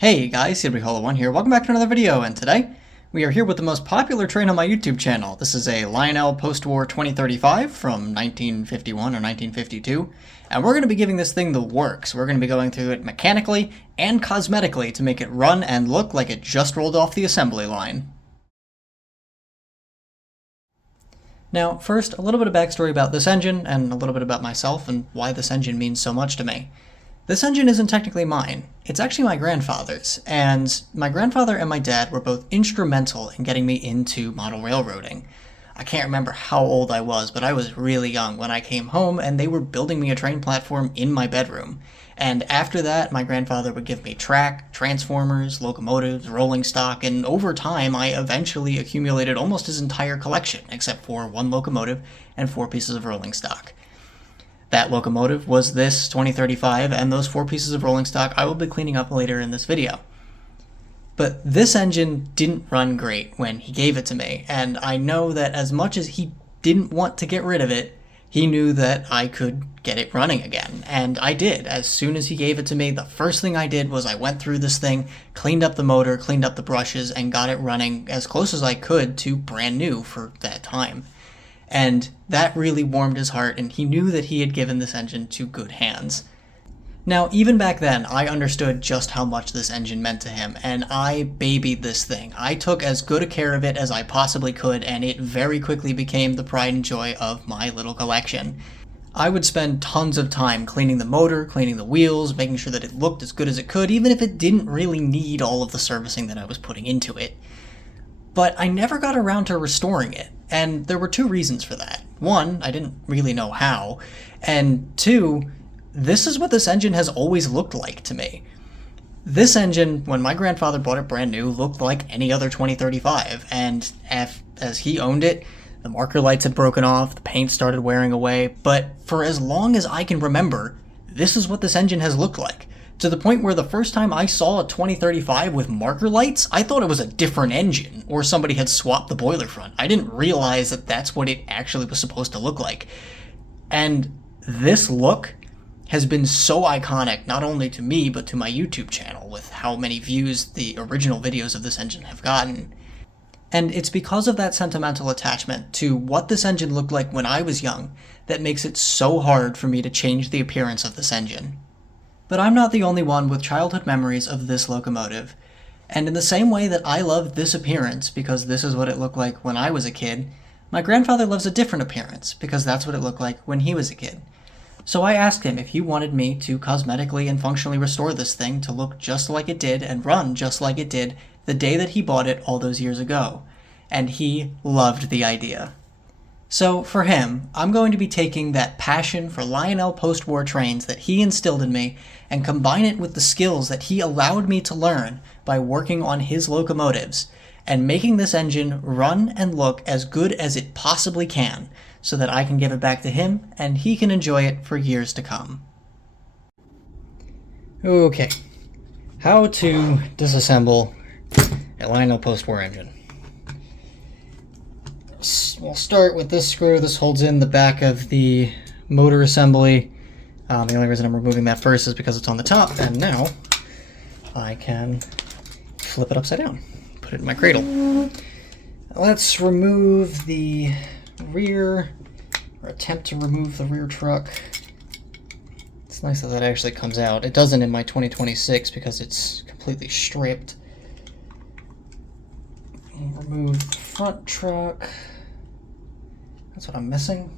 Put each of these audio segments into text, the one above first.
Hey guys, Hollow1 here. Welcome back to another video, and today we are here with the most popular train on my YouTube channel. This is a Lionel Postwar 2035 from 1951 or 1952, and we're going to be giving this thing the works. We're going to be going through it mechanically and cosmetically to make it run and look like it just rolled off the assembly line. Now, first, a little bit of backstory about this engine, and a little bit about myself and why this engine means so much to me. This engine isn't technically mine. It's actually my grandfather's, and my grandfather and my dad were both instrumental in getting me into model railroading. I can't remember how old I was, but I was really young when I came home and they were building me a train platform in my bedroom. And after that, my grandfather would give me track, transformers, locomotives, rolling stock, and over time I eventually accumulated almost his entire collection, except for one locomotive and 4 pieces of rolling stock. That locomotive was this 2035, and those 4 pieces of rolling stock I will be cleaning up later in this video. But this engine didn't run great when he gave it to me, and I know that as much as he didn't want to get rid of it, he knew that I could get it running again, and I did. As soon as he gave it to me, the first thing I did was I went through this thing, cleaned up the motor, cleaned up the brushes, and got it running as close as I could to brand new for that time. And that really warmed his heart, and he knew that he had given this engine to good hands. Now, even back then, I understood just how much this engine meant to him, and I babied this thing. I took as good a care of it as I possibly could, and it very quickly became the pride and joy of my little collection. I would spend tons of time cleaning the motor, cleaning the wheels, making sure that it looked as good as it could, even if it didn't really need all of the servicing that I was putting into it. But I never got around to restoring it, and there were 2 reasons for that. 1, I didn't really know how, and 2, this is what this engine has always looked like to me. This engine, when my grandfather bought it brand new, looked like any other 2035, and as he owned it, the marker lights had broken off, the paint started wearing away, but for as long as I can remember, this is what this engine has looked like. To the point where the first time I saw a 2035 with marker lights, I thought it was a different engine, or somebody had swapped the boiler front. I didn't realize that that's what it actually was supposed to look like. And this look has been so iconic, not only to me, but to my YouTube channel, with how many views the original videos of this engine have gotten. And it's because of that sentimental attachment to what this engine looked like when I was young that makes it so hard for me to change the appearance of this engine. But I'm not the only one with childhood memories of this locomotive. And in the same way that I loved this appearance because this is what it looked like when I was a kid, my grandfather loves a different appearance because that's what it looked like when he was a kid. So I asked him if he wanted me to cosmetically and functionally restore this thing to look just like it did and run just like it did the day that he bought it all those years ago. And he loved the idea. So for him, I'm going to be taking that passion for Lionel Postwar trains that he instilled in me and combine it with the skills that he allowed me to learn by working on his locomotives and making this engine run and look as good as it possibly can so that I can give it back to him and he can enjoy it for years to come. Okay, how to disassemble a Lionel Postwar engine. We'll start with this screw. This holds in the back of the motor assembly. The only reason I'm removing that first is because it's on the top, and now I can flip it upside down, put it in my cradle. Let's remove the rear, or attempt to remove the rear truck. It's nice that that actually comes out. It doesn't in my 2026 because it's completely stripped. Remove the front truck. That's what I'm missing.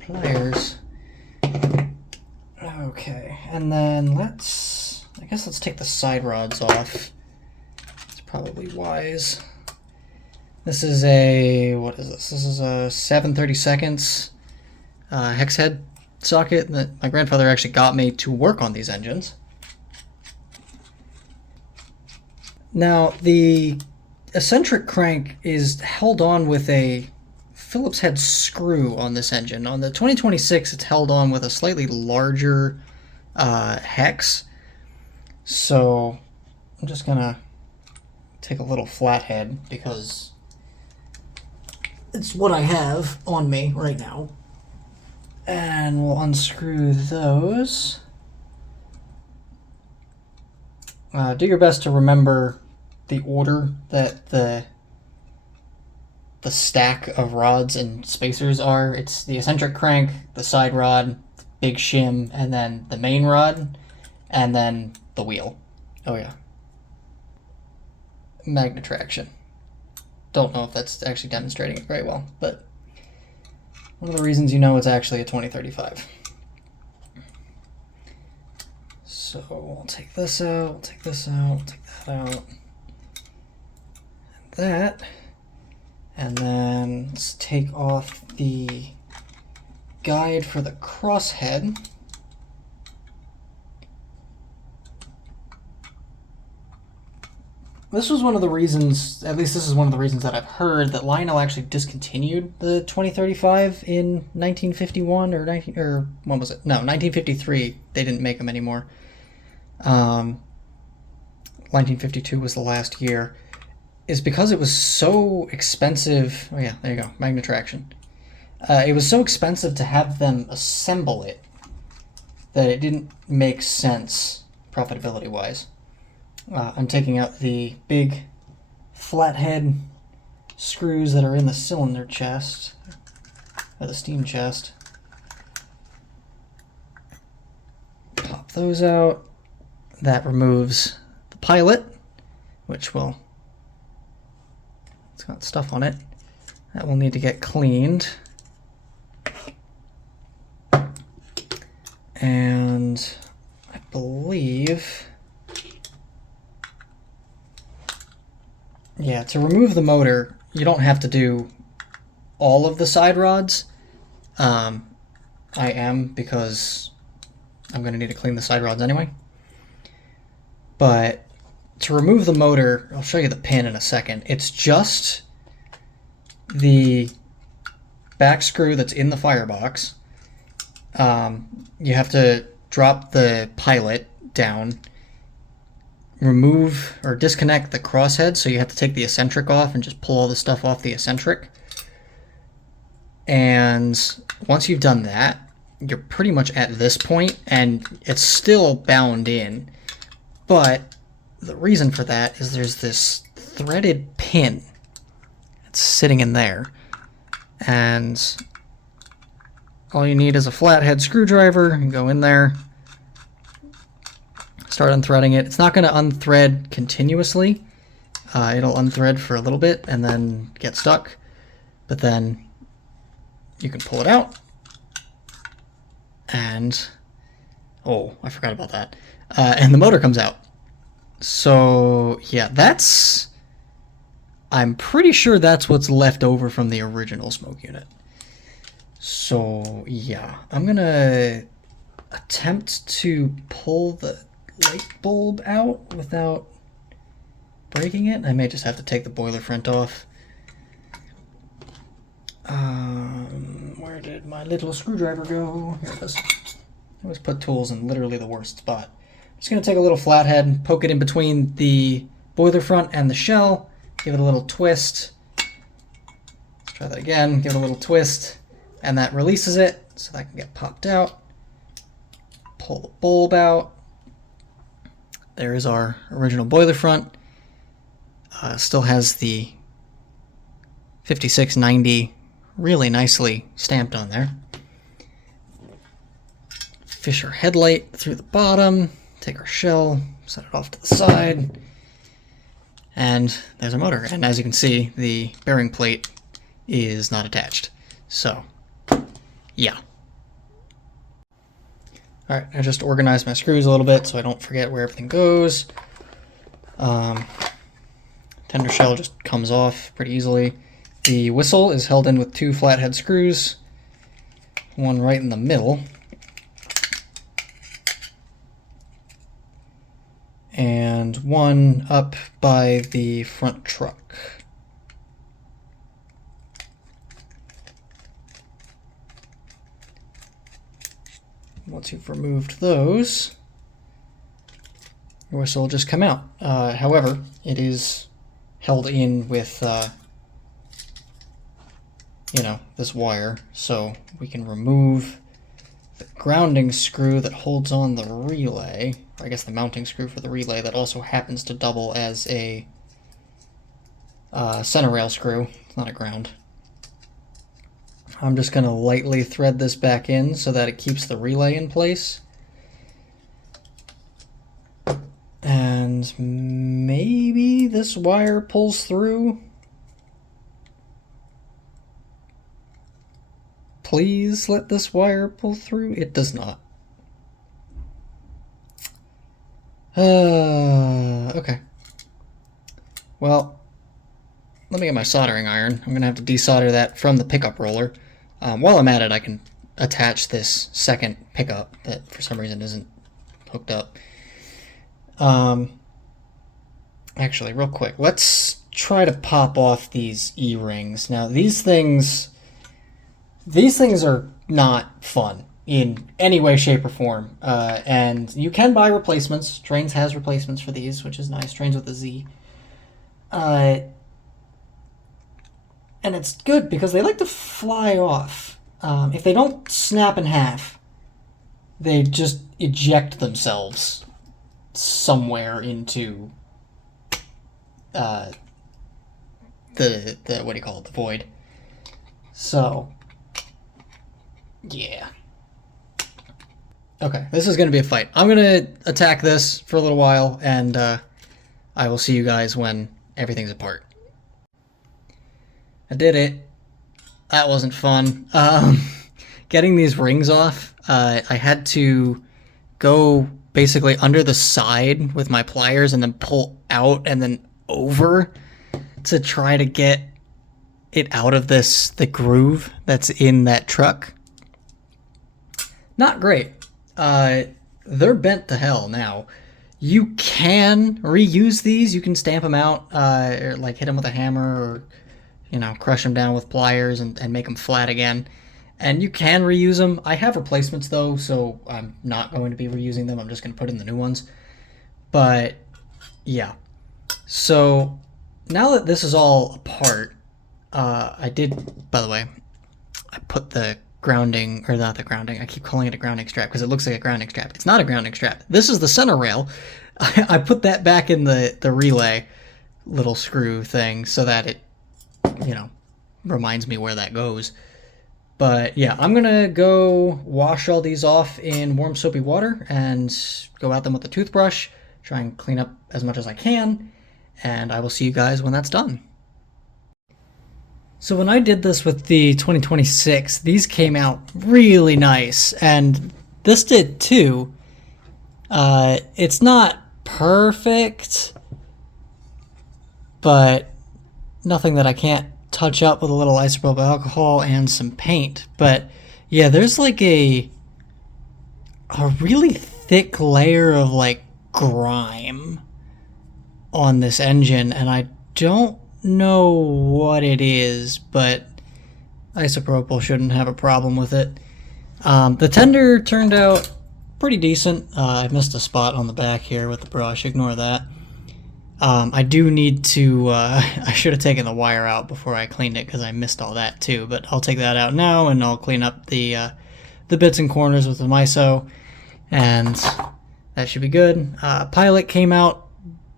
Pliers. Okay, and then I guess let's take the side rods off. It's probably wise. This is what is this? This is a 7/32 hex head socket that my grandfather actually got me to work on these engines. Now, the eccentric crank is held on with a Phillips head screw on this engine. On the 2026, it's held on with a slightly larger hex. So I'm just gonna take a little flathead because it's what I have on me right now. And we'll unscrew those. do your best to remember the order that the stack of rods and spacers are. It's the eccentric crank, the side rod, big shim, and then the main rod, and then the wheel. Oh yeah. Magnetraction. Don't know if that's actually demonstrating it very well, but one of the reasons you know it's actually a 2035. So we'll take this out, we'll take this out, we'll take that out, and that, and then let's take off the guide for the crosshead. This was one of the reasons, at least this is one of the reasons that I've heard, that Lionel actually discontinued the 2035 in 1951 or when was it? No, 1953. They didn't make them anymore. 1952 was the last year. Is because it was so expensive. Oh yeah, there you go, magnetraction. It was so expensive to have them assemble it that it didn't make sense profitability-wise. I'm taking out the big flathead screws that are in the cylinder chest, or the steam chest. Pop those out. That removes the pilot, which will, it's got stuff on it. That will need to get cleaned. And I believe, yeah, to remove the motor, you don't have to do all of the side rods. I am, because I'm going to need to clean the side rods anyway. But to remove the motor, I'll show you the pin in a second. It's just the back screw that's in the firebox. You have to drop the pilot down, remove or disconnect the crosshead, so you have to take the eccentric off and just pull all the stuff off the eccentric. And once you've done that, you're pretty much at this point, and it's still bound in. But the reason for that is there's this threaded pin that's sitting in there, and all you need is a flathead screwdriver and go in there, start unthreading it. It's not going to unthread continuously. It'll unthread for a little bit and then get stuck, but then you can pull it out, and oh, I forgot about that. And the motor comes out. So yeah, that's, I'm pretty sure that's what's left over from the original smoke unit. So yeah, I'm gonna attempt to pull the light bulb out without breaking it. I may just have to take the boiler front off. Where did my little screwdriver go? Here it is. I always put tools in literally the worst spot. I'm just gonna take a little flathead, poke it in between the boiler front and the shell, give it a little twist. Let's try that again, give it a little twist, and that releases it, so that can get popped out. Pull the bulb out. There is our original boiler front. Still has the 5690 really nicely stamped on there. Fisher headlight through the bottom. Take our shell, set it off to the side, and there's our motor. And as you can see, the bearing plate is not attached. So, yeah. Alright, I just organized my screws a little bit so I don't forget where everything goes. Tender shell just comes off pretty easily. The whistle is held in with two flathead screws, one right in the middle, and one up by the front truck. Once you've removed those, your whistle will just come out. However, it is held in with, you know, this wire, so we can remove the grounding screw that holds on the relay, or I guess the mounting screw for the relay that also happens to double as a center rail screw. It's not a ground. I'm just going to lightly thread this back in so that it keeps the relay in place. And maybe this wire pulls through. Please let this wire pull through. It does not. Okay. Well, let me get my soldering iron. I'm going to have to desolder that from the pickup roller. While I'm at it, I can attach this second pickup that for some reason isn't hooked up. Actually, real quick, let's try to pop off these E-rings. Now, these things are not fun in any way, shape, or form. And you can buy replacements. Trains has replacements for these, which is nice. Trains with a Z. And it's good because they like to fly off. If they don't snap in half, they just eject themselves somewhere into the what do you call it, the void. So yeah, okay, this is gonna be a fight. I'm gonna attack this for a little while, and I will see you guys when everything's apart. I did it. That wasn't fun. Getting these rings off, I had to go basically under the side with my pliers and then pull out and then over to try to get it out of the groove that's in that truck. Not great. They're bent to hell now. You can reuse these. You can stamp them out, or like hit them with a hammer, or crush them down with pliers and make them flat again. And you can reuse them. I have replacements though, so I'm not going to be reusing them. I'm just going to put in the new ones. But yeah. So now that this is all apart, I did, by the way, I put the grounding, or not the grounding, I keep calling it a grounding strap because it looks like a grounding strap. It's not a grounding strap. This is the center rail. I put that back in the relay little screw thing so that it, reminds me where that goes. But yeah, I'm gonna go wash all these off in warm soapy water and go at them with a toothbrush, try and clean up as much as I can, and I will see you guys when that's done. So when I did this with the 2026, these came out really nice, and this did too. It's not perfect, but nothing that I can't touch up with a little isopropyl alcohol and some paint. But yeah, there's like a really thick layer of like grime on this engine, and I don't know what it is, but isopropyl shouldn't have a problem with it. The tender turned out pretty decent. I missed a spot on the back here with the brush, ignore that. I do need to, I should have taken the wire out before I cleaned it because I missed all that too, but I'll take that out now and I'll clean up the bits and corners with the miso, and that should be good. Pilot came out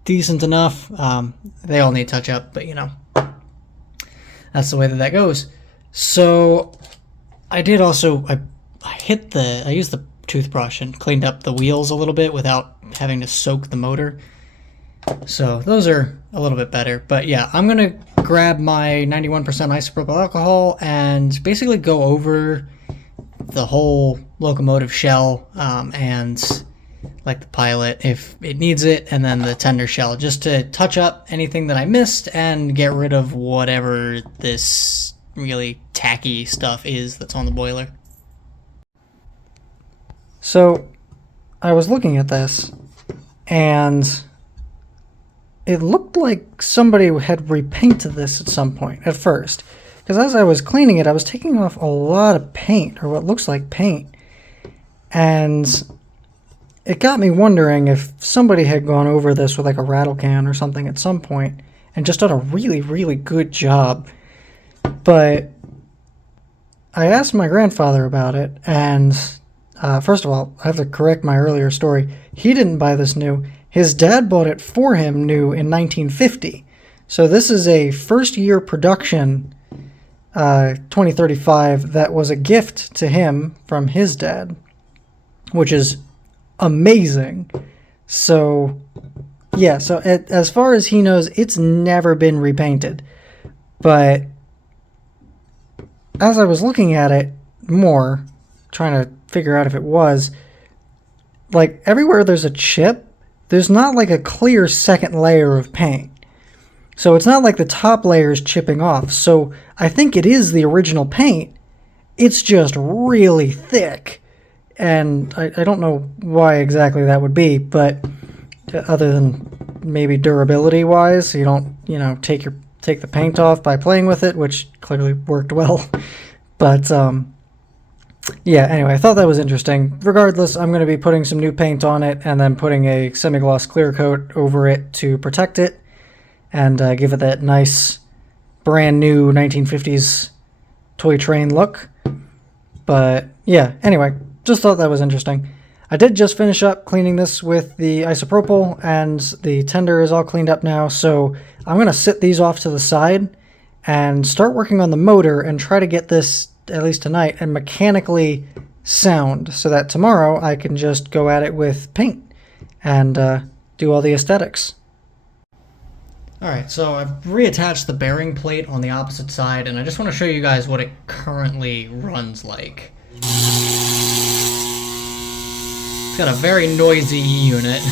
decent enough. They all need touch up, but that's the way that goes. So I did also, I used the toothbrush and cleaned up the wheels a little bit without having to soak the motor. So those are a little bit better. But yeah, I'm going to grab my 91% isopropyl alcohol and basically go over the whole locomotive shell and like the pilot if it needs it, and then the tender shell, just to touch up anything that I missed and get rid of whatever this really tacky stuff is that's on the boiler. So I was looking at this and it looked like somebody had repainted this at some point at first, because as I was cleaning it, I was taking off a lot of paint, or what looks like paint, and it got me wondering if somebody had gone over this with like a rattle can or something at some point and just done a really, really good job. But I asked my grandfather about it, and First of all, I have to correct my earlier story. He didn't buy this new. His dad bought it for him new in 1950. So this is a first-year production 2035 that was a gift to him from his dad, which is amazing. So, yeah, so as far as he knows, it's never been repainted. But as I was looking at it more, trying to figure out if it was, like, everywhere there's a chip, there's not like a clear second layer of paint. So it's not like the top layer is chipping off. So I think it is the original paint. It's just really thick. And I don't know why exactly that would be, but other than maybe durability wise, you don't, take the paint off by playing with it, which clearly worked well. But yeah, anyway, I thought that was interesting. Regardless, I'm going to be putting some new paint on it and then putting a semi-gloss clear coat over it to protect it and give it that nice brand new 1950s toy train look. But yeah, anyway, just thought that was interesting. I did just finish up cleaning this with the isopropyl, and the tender is all cleaned up now, so I'm going to sit these off to the side and start working on the motor and try to get this, at least tonight, and mechanically sound so that tomorrow I can just go at it with paint and do all the aesthetics. Alright, so I've reattached the bearing plate on the opposite side, and I just want to show you guys what it currently runs like. It's got a very noisy unit.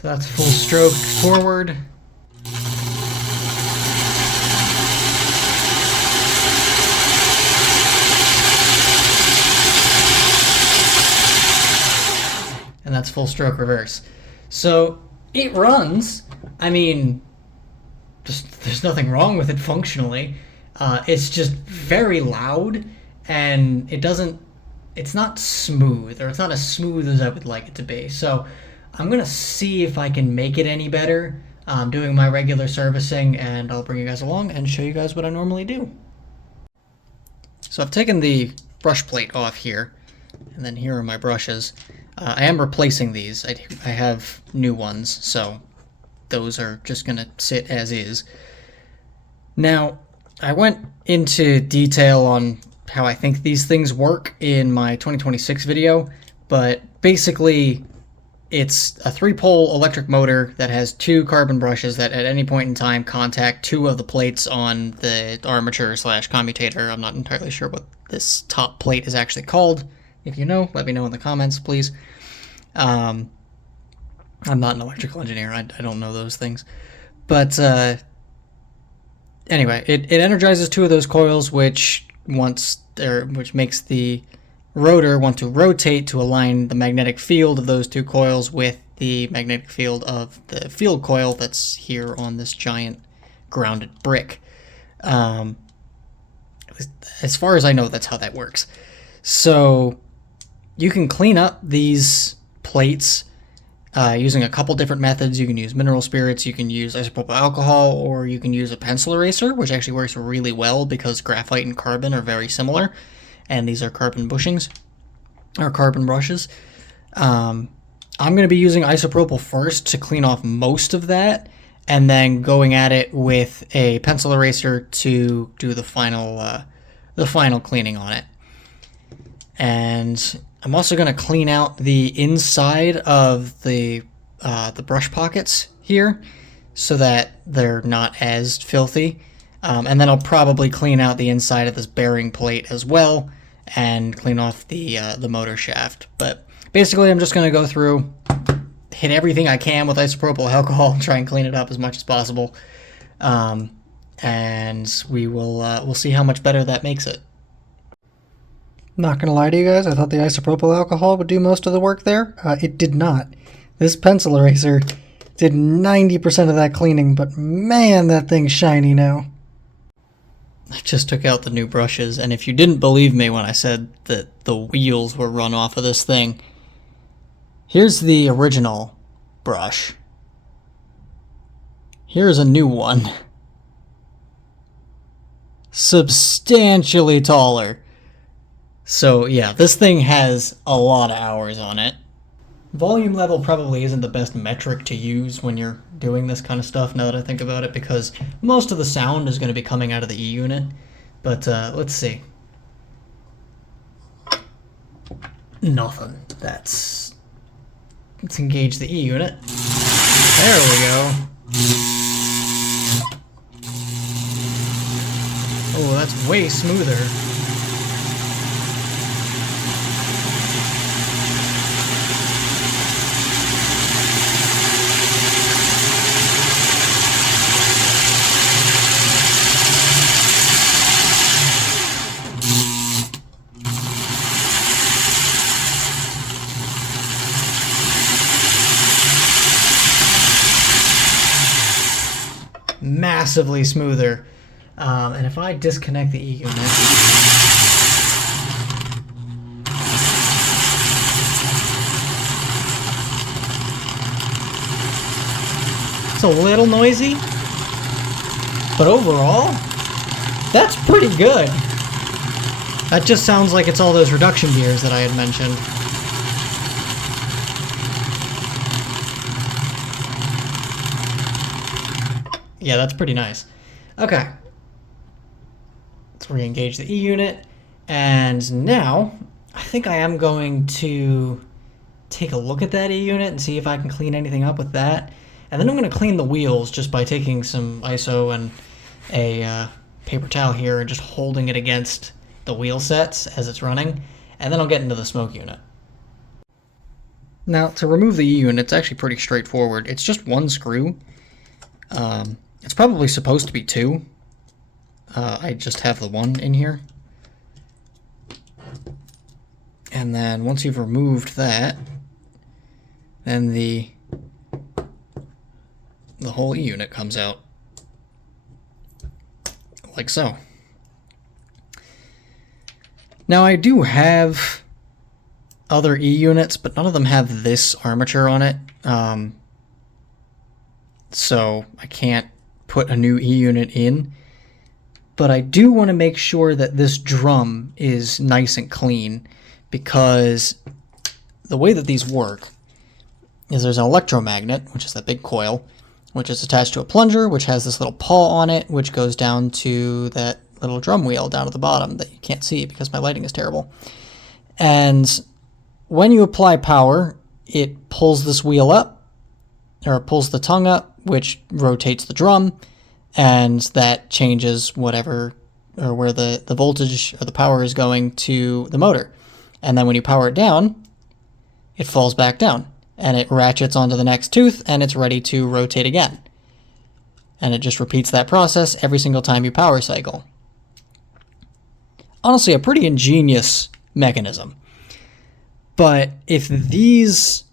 So that's full stroke forward. And that's full stroke reverse. So it runs. I mean, there's nothing wrong with it functionally. It's just very loud, and it's not smooth, or it's not as smooth as I would like it to be. So I'm gonna see if I can make it any better, doing my regular servicing, and I'll bring you guys along and show you guys what I normally do. So I've taken the brush plate off here, and then here are my brushes. I am replacing these. I have new ones, so those are just gonna sit as is. Now, I went into detail on how I think these things work in my 2026 video, but basically it's a 3-pole electric motor that has 2 carbon brushes that at any point in time contact 2 of the plates on the armature / commutator. I'm not entirely sure what this top plate is actually called. If you know, let me know in the comments, please. I'm not an electrical engineer. I don't know those things. But anyway, it energizes 2 of those coils, which makes the rotor want to rotate to align the magnetic field of those 2 coils with the magnetic field of the field coil that's here on this giant grounded brick. As far as I know, that's how that works. So you can clean up these plates using a couple different methods. You can use mineral spirits, you can use isopropyl alcohol, or you can use a pencil eraser, which actually works really well because graphite and carbon are very similar, and these are carbon bushings, or carbon brushes. I'm going to be using isopropyl first to clean off most of that, and then going at it with a pencil eraser to do the final cleaning on it. And I'm also going to clean out the inside of the brush pockets here so that they're not as filthy. And then I'll probably clean out the inside of this bearing plate as well and clean off the motor shaft. But basically I'm just going to go through, hit everything I can with isopropyl alcohol, try and clean it up as much as possible. And we'll see how much better that makes it. Not gonna lie to you guys, I thought the isopropyl alcohol would do most of the work there. It did not. This pencil eraser did 90% of that cleaning, but man, that thing's shiny now. I just took out the new brushes, and if you didn't believe me when I said that the wheels were run off of this thing, here's the original brush. Here's a new one. Substantially taller. So yeah, this thing has a lot of hours on it. Volume level probably isn't the best metric to use when you're doing this kind of stuff, now that I think about it, because most of the sound is going to be coming out of the E unit. But let's see. Nothing. Let's engage the E unit. There we go. Oh, that's way smoother. Massively smoother. And if I disconnect the E unit, it's a little noisy, but overall, that's pretty good. That just sounds like it's all those reduction gears that I had mentioned. Yeah, that's pretty nice. Okay. Let's re-engage the E unit. And now, I think I am going to take a look at that E unit and see if I can clean anything up with that. And then I'm going to clean the wheels just by taking some ISO and a paper towel here and just holding it against the wheel sets as it's running. And then I'll get into the smoke unit. Now, to remove the E unit, it's actually pretty straightforward. It's just one screw. It's probably supposed to be two. I just have the one in here. And then once you've removed that, then the whole E unit comes out. Like so. Now I do have other E units, but none of them have this armature on it. So I can't put a new E unit in. But I do want to make sure that this drum is nice and clean, because the way that these work is there's an electromagnet, which is that big coil, which is attached to a plunger, which has this little paw on it, which goes down to that little drum wheel down at the bottom that you can't see because my lighting is terrible. And when you apply power, it pulls this wheel up, or it pulls the tongue up, which rotates the drum, and that changes whatever, or where the voltage or the power is going to the motor. And then when you power it down, it falls back down, and it ratchets onto the next tooth, and it's ready to rotate again. And it just repeats that process every single time you power cycle. Honestly, a pretty ingenious mechanism. But if this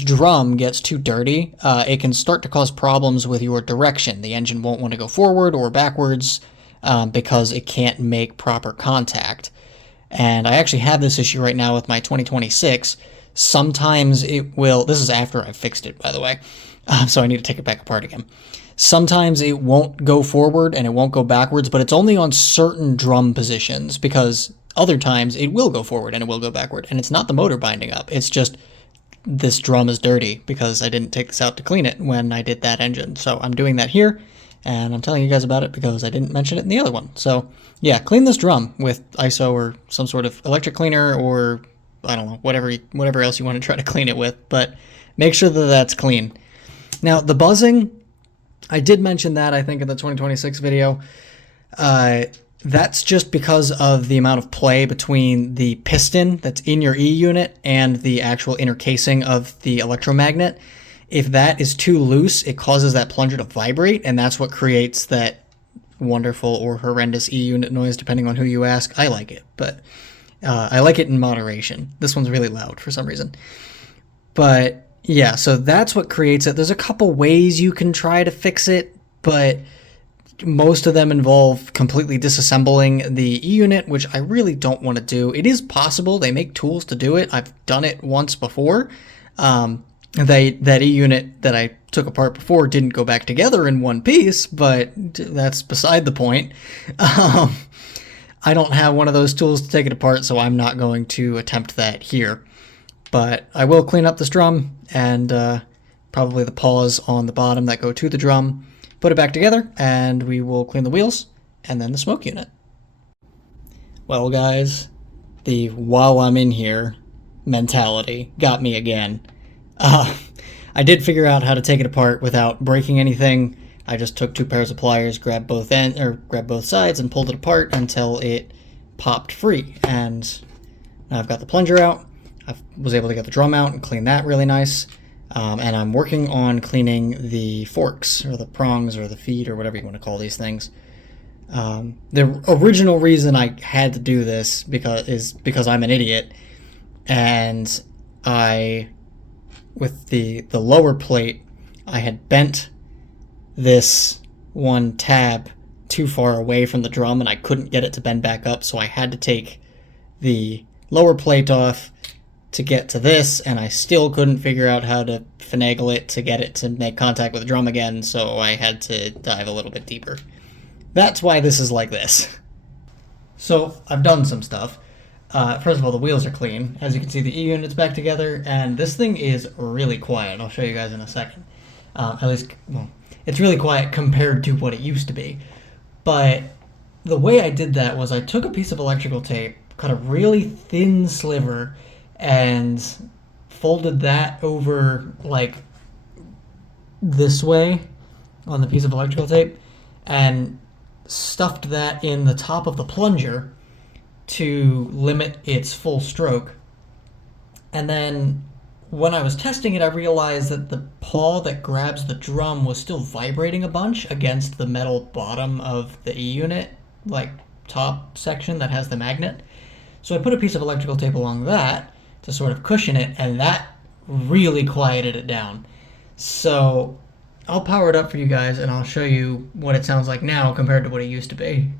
drum gets too dirty, it can start to cause problems with your direction. The engine won't want to go forward or backwards because it can't make proper contact. And I actually have this issue right now with my 2026. Sometimes it will, this is after I've fixed it, by the way, so I need to take it back apart again. Sometimes it won't go forward and it won't go backwards, but it's only on certain drum positions, because other times it will go forward and it will go backward. And it's not the motor binding up, it's just this drum is dirty because I didn't take this out to clean it when I did that engine. So I'm doing that here, and I'm telling you guys about it because I didn't mention it in the other one. So yeah, clean this drum with ISO or some sort of electric cleaner, or I don't know, whatever else you want to try to clean it with, but make sure that that's clean. Now the buzzing, I did mention that I think in the 2026 video. That's just because of the amount of play between the piston that's in your E unit and the actual inner casing of the electromagnet. If that is too loose, it causes that plunger to vibrate, and that's what creates that wonderful or horrendous E unit noise, depending on who you ask. I like it, but I like it in moderation. This one's really loud for some reason. But yeah, so that's what creates it. There's a couple ways you can try to fix it, but most of them involve completely disassembling the E-unit, which I really don't want to do. It is possible. They make tools to do it. I've done it once before. That E-unit that I took apart before didn't go back together in one piece, but that's beside the point. I don't have one of those tools to take it apart, so I'm not going to attempt that here. But I will clean up this drum and probably the paws on the bottom that go to the drum, put it back together, and we will clean the wheels and then the smoke unit. Well, guys, the while I'm in here mentality got me again. I did figure out how to take it apart without breaking anything. I just took 2 pairs of pliers, grabbed both sides, and pulled it apart until it popped free. And now I've got the plunger out. I was able to get the drum out and clean that really nice. And I'm working on cleaning the forks, or the prongs, or the feet, or whatever you want to call these things. The original reason I had to do this is because I'm an idiot, and with the lower plate, I had bent this one tab too far away from the drum, and I couldn't get it to bend back up, so I had to take the lower plate off to get to this, and I still couldn't figure out how to finagle it to get it to make contact with the drum again, so I had to dive a little bit deeper. That's why this is like this. So, I've done some stuff. First of all, the wheels are clean. As you can see, the E-unit's back together, and this thing is really quiet. I'll show you guys in a second. It's really quiet compared to what it used to be. But the way I did that was I took a piece of electrical tape, cut a really thin sliver, and folded that over, like, this way on the piece of electrical tape, and stuffed that in the top of the plunger to limit its full stroke. And then when I was testing it, I realized that the paw that grabs the drum was still vibrating a bunch against the metal bottom of the E-unit, like top section that has the magnet. So I put a piece of electrical tape along that to sort of cushion it, and that really quieted it down. So I'll power it up for you guys, and I'll show you what it sounds like now compared to what it used to be.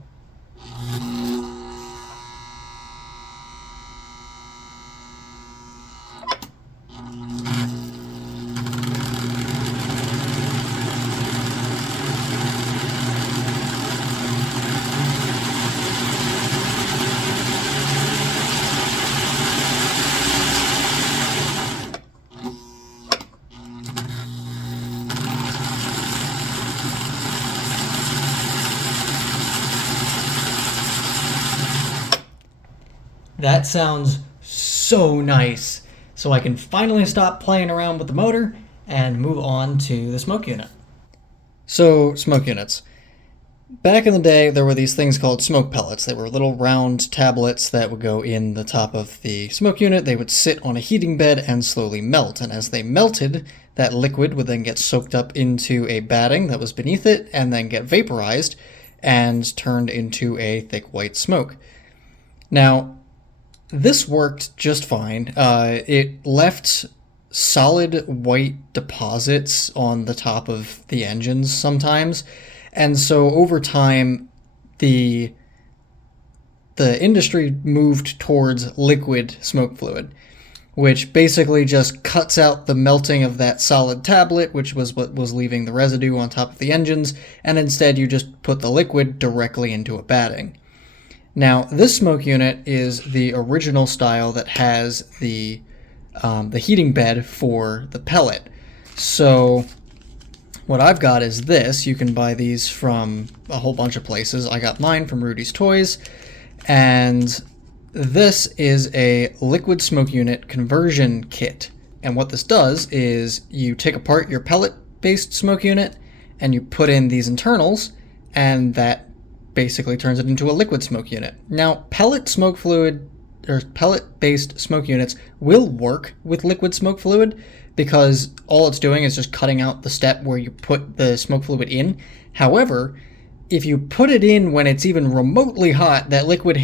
That sounds so nice. So I can finally stop playing around with the motor and move on to the smoke unit. So, smoke units. Back in the day, there were these things called smoke pellets. They were little round tablets that would go in the top of the smoke unit. They would sit on a heating bed and slowly melt. And as they melted, that liquid would then get soaked up into a batting that was beneath it and then get vaporized and turned into a thick white smoke. Now, this worked just fine. It left solid white deposits on the top of the engines sometimes, and so over time, the industry moved towards liquid smoke fluid, which basically just cuts out the melting of that solid tablet, which was what was leaving the residue on top of the engines, and instead you just put the liquid directly into a batting. Now, this smoke unit is the original style that has the heating bed for the pellet. So what I've got is this. You can buy these from a whole bunch of places. I got mine from Rudy's Toys, and this is a liquid smoke unit conversion kit. And what this does is you take apart your pellet-based smoke unit and you put in these internals, and that basically turns it into a liquid smoke unit. Now, pellet smoke fluid, or pellet-based smoke units, will work with liquid smoke fluid because all it's doing is just cutting out the step where you put the smoke fluid in. However, if you put it in when it's even remotely hot, that liquid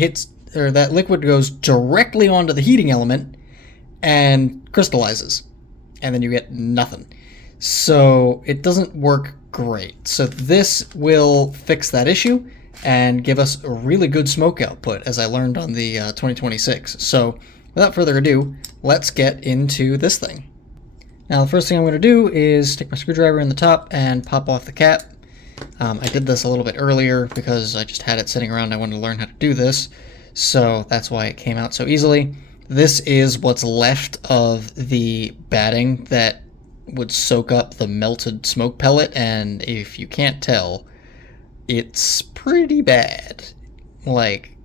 goes directly onto the heating element and crystallizes, and then you get nothing. So it doesn't work great. So this will fix that issue and give us a really good smoke output, as I learned on the 2026. So without further ado, let's get into this thing. Now the first thing I'm going to do is stick my screwdriver in the top and pop off the cap. I did this a little bit earlier because I just had it sitting around. I wanted to learn how to do this, so that's why it came out so easily. This is what's left of the batting that would soak up the melted smoke pellet, and if you can't tell, it's pretty bad. Like,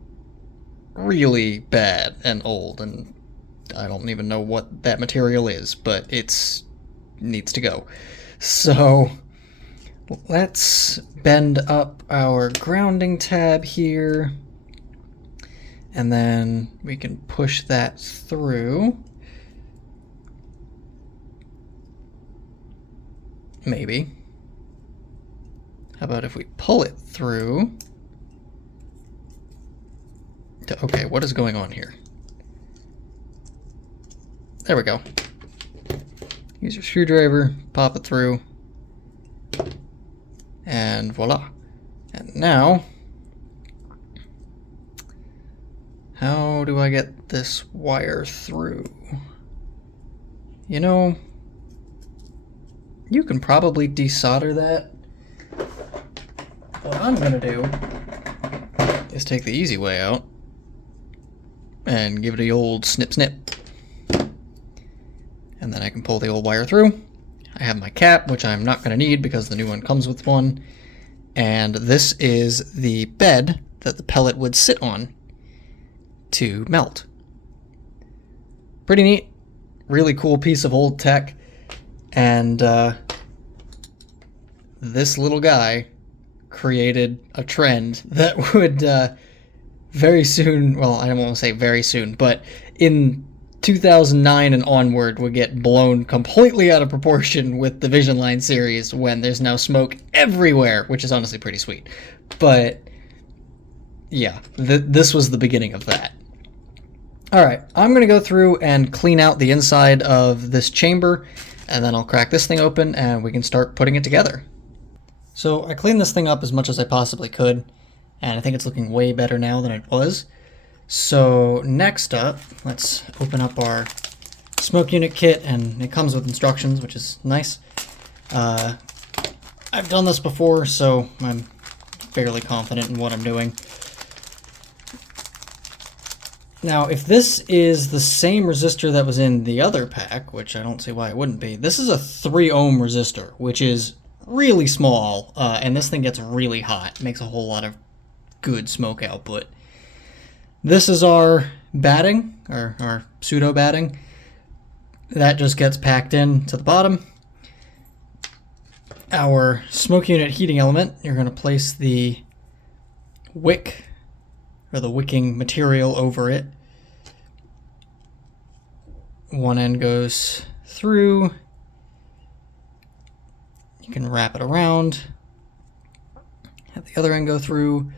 really bad and old, and I don't even know what that material is, but it needs to go. So let's bend up our grounding tab here, and then we can push that through. Maybe. How about if we pull it through? Okay, what is going on here? There we go. Use your screwdriver, pop it through, and voila. And now, how do I get this wire through? You know, you can probably desolder that. What I'm gonna do is take the easy way out and give it the old snip snip. And then I can pull the old wire through. I have my cap, which I'm not gonna need because the new one comes with one. And this is the bed that the pellet would sit on to melt. Pretty neat. Really cool piece of old tech. And this little guy created a trend that would very soon, well, I don't want to say very soon, but in 2009 and onward would get blown completely out of proportion with the Vision Line series when there's now smoke everywhere, which is honestly pretty sweet. But yeah, this was the beginning of that. Alright, I'm going to go through and clean out the inside of this chamber, and then I'll crack this thing open and we can start putting it together. So I cleaned this thing up as much as I possibly could, and I think it's looking way better now than it was. So next up, let's open up our smoke unit kit, and it comes with instructions, which is nice. I've done this before, so I'm fairly confident in what I'm doing. Now, if this is the same resistor that was in the other pack, which I don't see why it wouldn't be, this is a 3 ohm resistor, which is really small, and this thing gets really hot. It makes a whole lot of good smoke output. This is our batting, or our pseudo batting. That just gets packed in to the bottom. Our smoke unit heating element, you're going to place the wick, or the wicking material over it. One end goes through. You can wrap it around. Have the other end go through.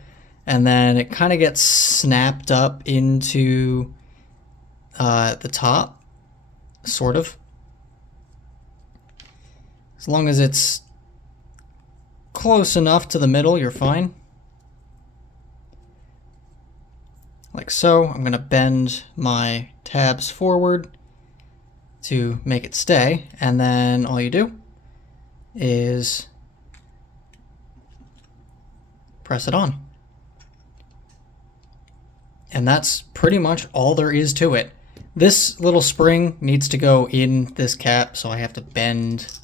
And then it kind of gets snapped up into the top, sort of. As long as it's close enough to the middle, you're fine. Like so. I'm going to bend my tabs forward to make it stay, and then all you do is press it on. And that's pretty much all there is to it. This little spring needs to go in this cap, so I have to bend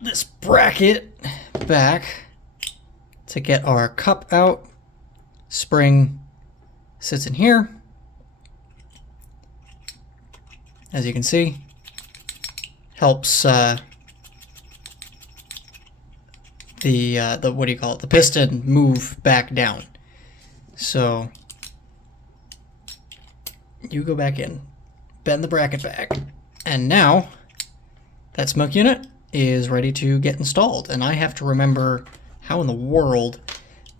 this bracket back to get our cup out. Spring sits in here. As you can see, helps the what do you call it? The piston move back down. So you go back in, bend the bracket back, and now that smoke unit is ready to get installed. And I have to remember how in the world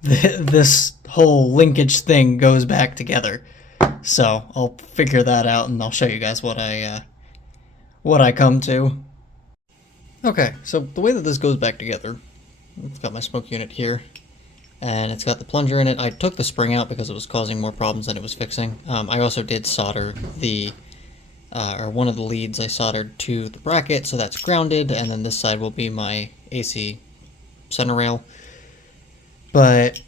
this whole linkage thing goes back together. So I'll figure that out, and I'll show you guys what what I come to. Okay, so the way that this goes back together, it's got my smoke unit here, and it's got the plunger in it. I took the spring out because it was causing more problems than it was fixing. I also did solder the, or one of the leads I soldered to the bracket, so that's grounded, and then this side will be my AC center rail. But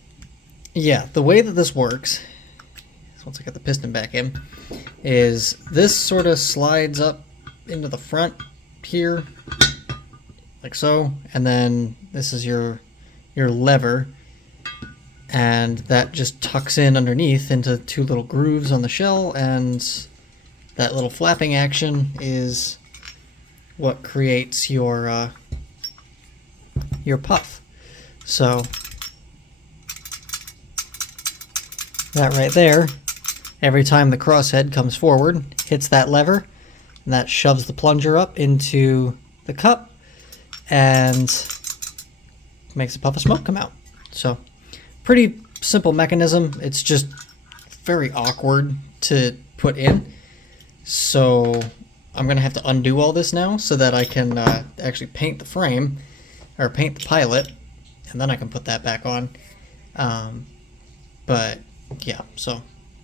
yeah, the way that this works, once I get the piston back in, is this sort of slides up into the front here, like so, and then this is your lever, and that just tucks in underneath into two little grooves on the shell, and that little flapping action is what creates your puff. So that right there, every time the crosshead comes forward, hits that lever, and that shoves the plunger up into the cup and makes a puff of smoke come out. So pretty simple mechanism. It's just very awkward to put in. So I'm going to have to undo all this now so that I can actually paint the frame, or paint the pilot, and then I can put that back on. But yeah, so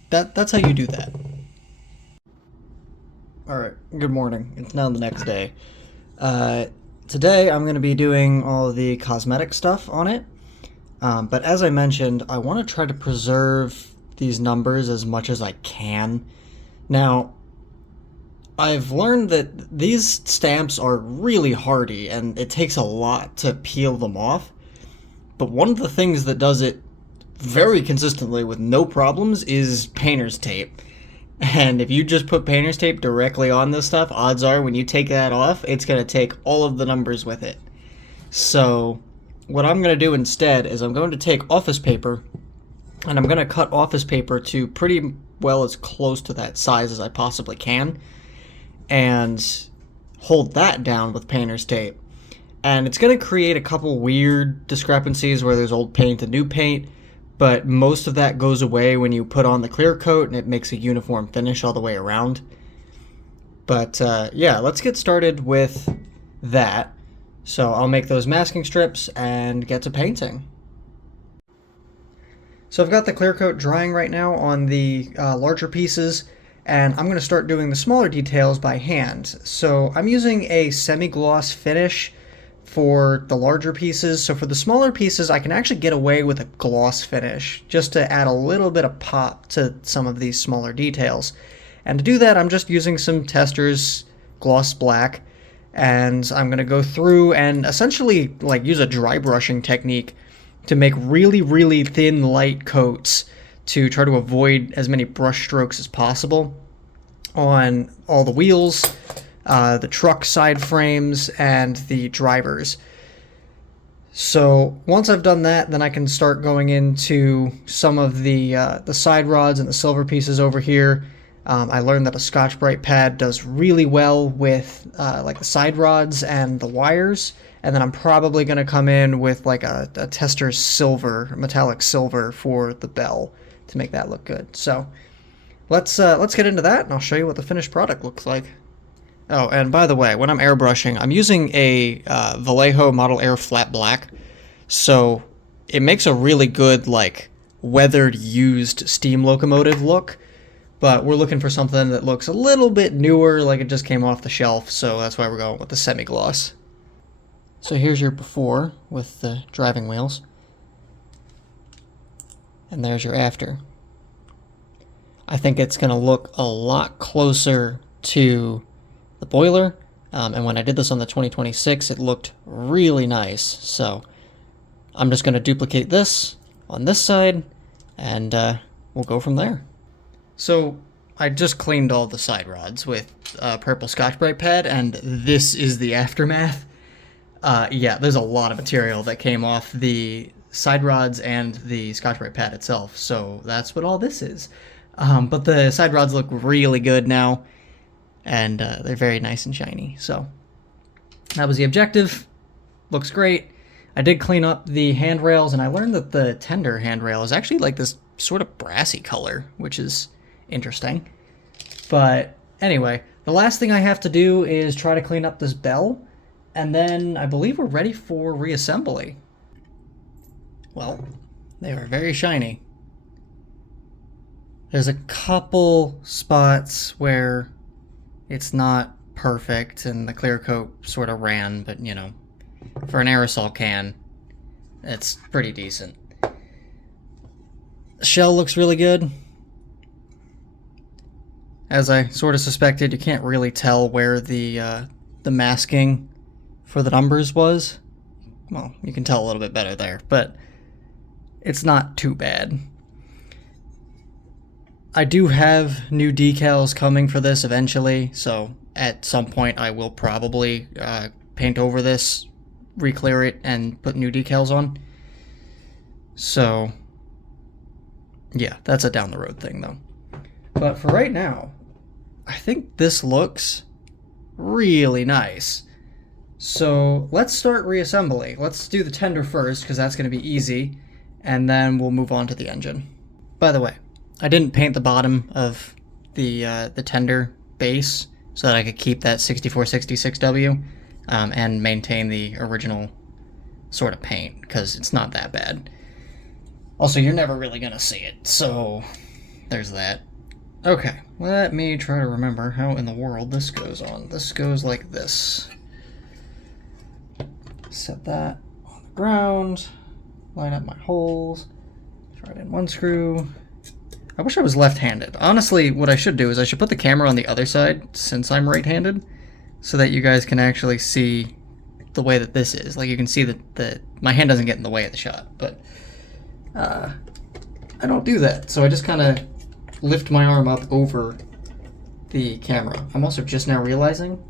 that's how you do that. Alright, good morning. It's now the next day. Today I'm going to be doing all the cosmetic stuff on it. But as I mentioned, I want to try to preserve these numbers as much as I can. Now, I've learned that these stamps are really hardy and it takes a lot to peel them off. But one of the things that does it very consistently with no problems is painter's tape. And if you just put painter's tape directly on this stuff, odds are when you take that off, it's going to take all of the numbers with it. So what I'm going to do instead is I'm going to take office paper, and I'm going to cut office paper to pretty well as close to that size as I possibly can, and hold that down with painter's tape. And it's going to create a couple weird discrepancies where there's old paint and new paint, but most of that goes away when you put on the clear coat and it makes a uniform finish all the way around. But yeah, let's get started with that. So I'll make those masking strips and get to painting. So I've got the clear coat drying right now on the larger pieces, and I'm going to start doing the smaller details by hand. So I'm using a semi-gloss finish for the larger pieces. So for the smaller pieces, I can actually get away with a gloss finish just to add a little bit of pop to some of these smaller details. And to do that, I'm just using some Testors Gloss Black, and I'm going to go through and essentially like use a dry brushing technique to make really, really thin, light coats to try to avoid as many brush strokes as possible on all the wheels, the truck side frames, and the drivers. So once I've done that, then I can start going into some of the side rods and the silver pieces over here. I learned that a Scotch-Brite pad does really well with like the side rods and the wires, and then I'm probably going to come in with like a Testors silver, metallic silver for the bell to make that look good. So let's get into that, and I'll show you what the finished product looks like. Oh, and by the way, when I'm airbrushing, I'm using a Vallejo Model Air Flat Black, so it makes a really good, like, weathered, used steam locomotive look, but we're looking for something that looks a little bit newer, like it just came off the shelf, so that's why we're going with the semi-gloss. So here's your before with the driving wheels, and there's your after. I think it's going to look a lot closer to the boiler, and when I did this on the 2026, it looked really nice. So I'm just going to duplicate this on this side, and we'll go from there. So I just cleaned all the side rods with purple Scotch-Brite pad, and this is the aftermath. Yeah, there's a lot of material that came off the side rods and the Scotch-Brite pad itself, so that's what all this is. But the side rods look really good now, and they're very nice and shiny. So that was the objective. Looks great. I did clean up the handrails, and I learned that the tender handrail is actually like this sort of brassy color, which is interesting. But anyway, The last thing I have to do is try to clean up this bell, and then I believe we're ready for reassembly. Well, they are very shiny. There's a couple spots where it's not perfect and the clear coat sort of ran, but you know, for an aerosol can, it's pretty decent. The shell looks really good. As I sort of suspected, you can't really tell where the masking for the numbers was. Well, you can tell a little bit better there, but it's not too bad. I do have new decals coming for this eventually, so at some point I will probably paint over this, re-clear it, and put new decals on. So, yeah, that's a down the road thing though. But for right now, I think this looks really nice. So let's start reassembly. Let's do the tender first, because that's going to be easy, and then we'll move on to the engine. By the way, I didn't paint the bottom of the tender base so that I could keep that 6466W and maintain the original sort of paint, because it's not that bad. Also, you're never really going to see it, so there's that. Okay, let me try to remember how in the world this goes on. This goes like this. Set that on the ground, line up my holes, thread in one screw. I wish I was left-handed. Honestly, what I should do is I should put the camera on the other side since I'm right-handed, so that you guys can actually see the way that this is. Like, you can see that my hand doesn't get in the way of the shot, but I don't do that, so I just kind of lift my arm up over the camera. I'm also just now realizing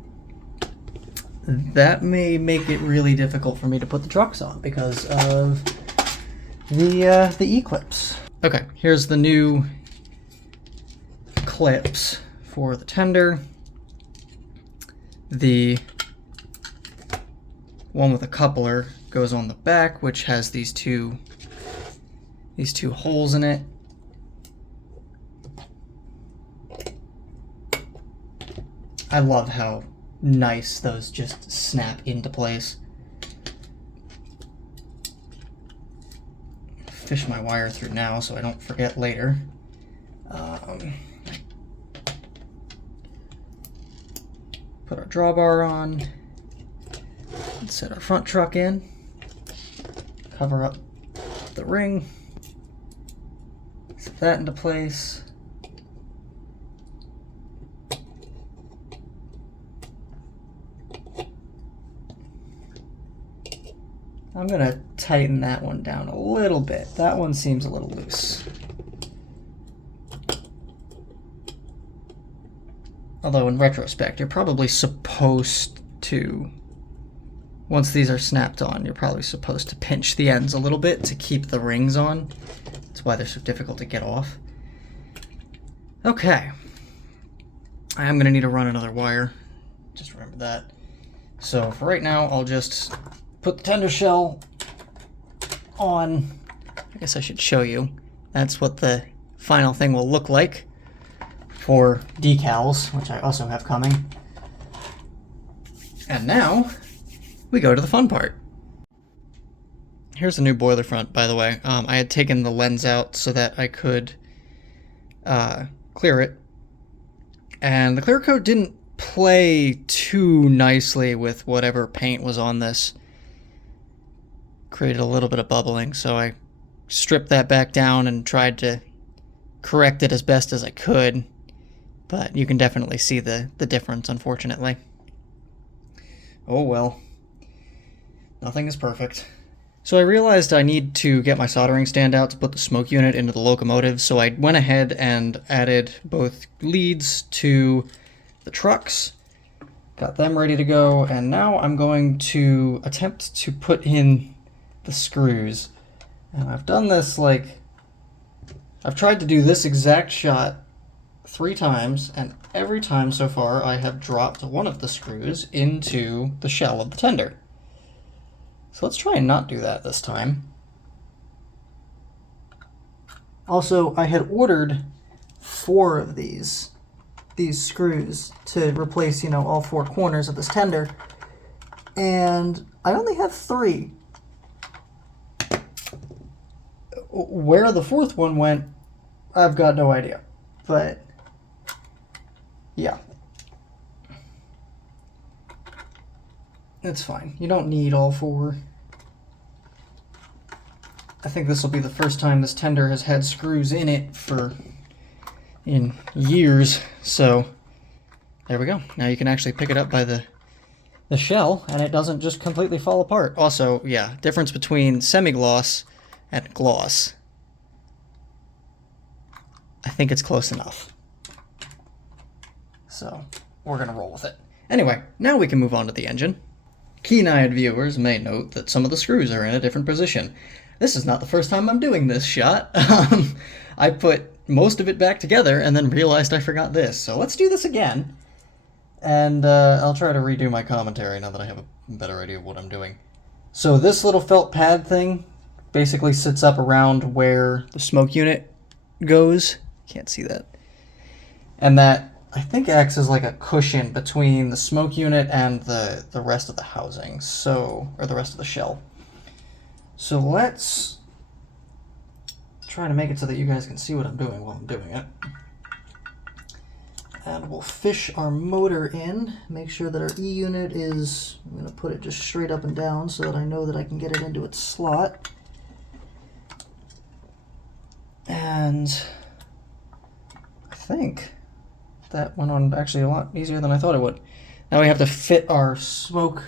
that may make it really difficult for me to put the trucks on because of the E-clips. Okay, here's the new clips for the tender. The one with a coupler goes on the back, which has these two holes in it. I love how nice those just snap into place. Fish my wire through now so I don't forget later. Put our drawbar on. Let's set our front truck in. Cover up the ring. Set that into place. I'm going to tighten that one down a little bit. That one seems a little loose. Although in retrospect, you're probably supposed to, once these are snapped on, you're probably supposed to pinch the ends a little bit to keep the rings on. That's why they're so difficult to get off. Okay. I am going to need to run another wire. Just remember that. So for right now, I'll just put the tender shell on. I guess I should show you. That's what the final thing will look like for decals, which I also have coming. And now we go to the fun part. Here's the new boiler front, by the way. I had taken the lens out so that I could clear it. And the clear coat didn't play too nicely with whatever paint was on this. Created a little bit of bubbling, so I stripped that back down and tried to correct it as best as I could, but you can definitely see the difference, unfortunately. Oh well. Nothing is perfect. So I realized I need to get my soldering stand out to put the smoke unit into the locomotive, so I went ahead and added both leads to the trucks, got them ready to go, and now I'm going to attempt to put in the screws. And I've done this I've tried to do this exact shot 3 times, and every time so far I have dropped one of the screws into the shell of the tender. So let's try and not do that this time. Also, I had ordered 4 of these, these screws to replace, all four corners of this tender. And I only have 3. Where the 4th one went, I've got no idea. But, yeah. It's fine. You don't need all 4. I think this will be the first time this tender has had screws in it in years. So, there we go. Now you can actually pick it up by the shell, and it doesn't just completely fall apart. Also, yeah, difference between semi-gloss and gloss. I think it's close enough. So, we're going to roll with it. Anyway, now we can move on to the engine. Keen-eyed viewers may note that some of the screws are in a different position. This is not the first time I'm doing this shot. I put most of it back together and then realized I forgot this. So let's do this again. And I'll try to redo my commentary now that I have a better idea of what I'm doing. So this little felt pad thing basically sits up around where the smoke unit goes. Can't see that. And that, I think, acts as like a cushion between the smoke unit and the rest of the housing, or the rest of the shell. So let's try to make it so that you guys can see what I'm doing while I'm doing it. And we'll fish our motor in, make sure that our E unit is, I'm going to put it just straight up and down so that I know that I can get it into its slot. And I think that went on actually a lot easier than I thought it would. Now we have to fit our smoke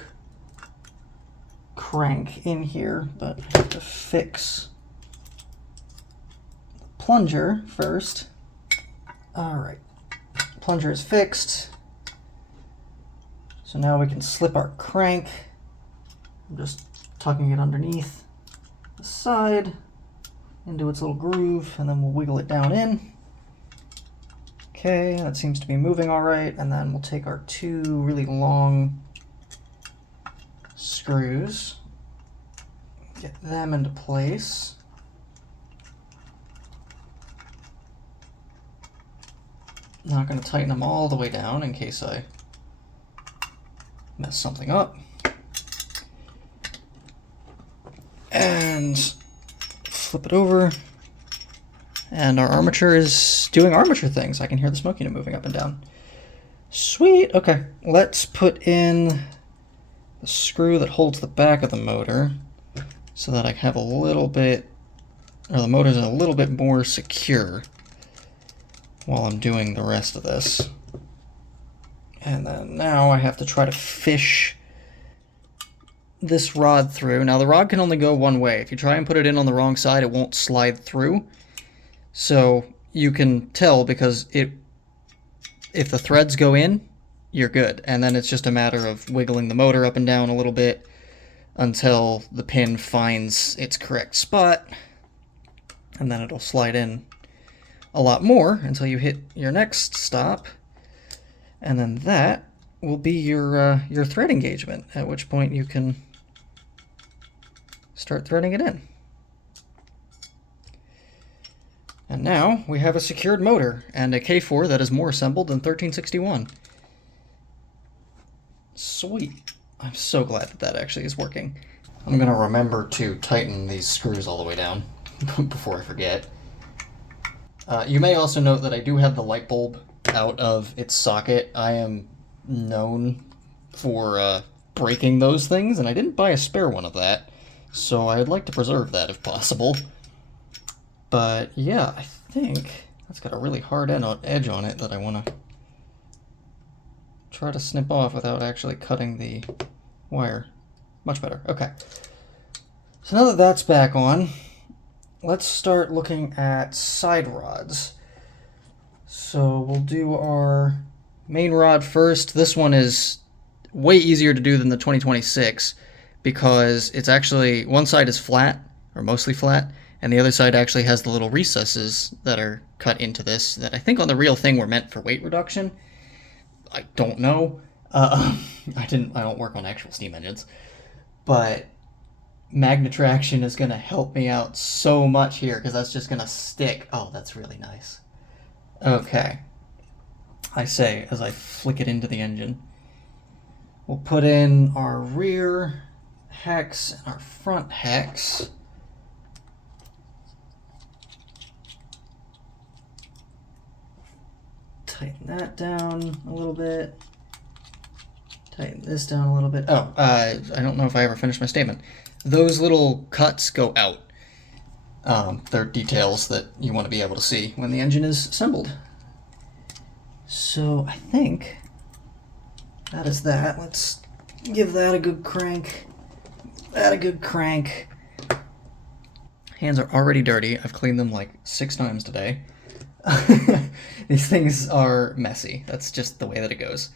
crank in here, but I have to fix the plunger first. Alright, plunger is fixed. So now we can slip our crank. I'm just tucking it underneath the side into its little groove, and then we'll wiggle it down in. Okay, that seems to be moving all right, and then we'll take our 2 really long screws, get them into place. Not going to tighten them all the way down in case I mess something up. And flip it over. And our armature is doing armature things. I can hear the smoke unit moving up and down. Sweet. Okay, let's put in the screw that holds the back of the motor so that I have a little bit, or the motor's a little bit more secure while I'm doing the rest of this. And then now I have to try to fish this rod through. Now the rod can only go one way. If you try and put it in on the wrong side, it won't slide through. So you can tell because if the threads go in, you're good. And then it's just a matter of wiggling the motor up and down a little bit until the pin finds its correct spot. And then it'll slide in a lot more until you hit your next stop. And then that will be your thread engagement, at which point you can start threading it in. And now we have a secured motor and a K4 that is more assembled than 1361. Sweet. I'm so glad that that actually is working. I'm going to remember to tighten these screws all the way down before I forget. You may also note that I do have the light bulb out of its socket. I am known for breaking those things, and I didn't buy a spare one of that, so I'd like to preserve that if possible. But yeah, I think that's got a really hard edge on it that I want to try to snip off without actually cutting the wire. Much better. Okay. So now that that's back on, let's start looking at side rods. So we'll do our main rod first. This one is way easier to do than the 2026 because it's actually, one side is flat, or mostly flat, and the other side actually has the little recesses that are cut into this that I think on the real thing were meant for weight reduction. I don't know. I don't work on actual steam engines. But Magnetraction is going to help me out so much here because that's just going to stick. Oh, that's really nice. Okay. I say as I flick it into the engine. We'll put in our rear hex and our front hex. Tighten that down a little bit. Tighten this down a little bit. Oh, I don't know if I ever finished my statement. Those little cuts go out. They're details that you want to be able to see when the engine is assembled. So I think that is that. Let's give that a good crank. That a good crank. Hands are already dirty. I've cleaned them like 6 times today. These things are messy. That's just the way that it goes.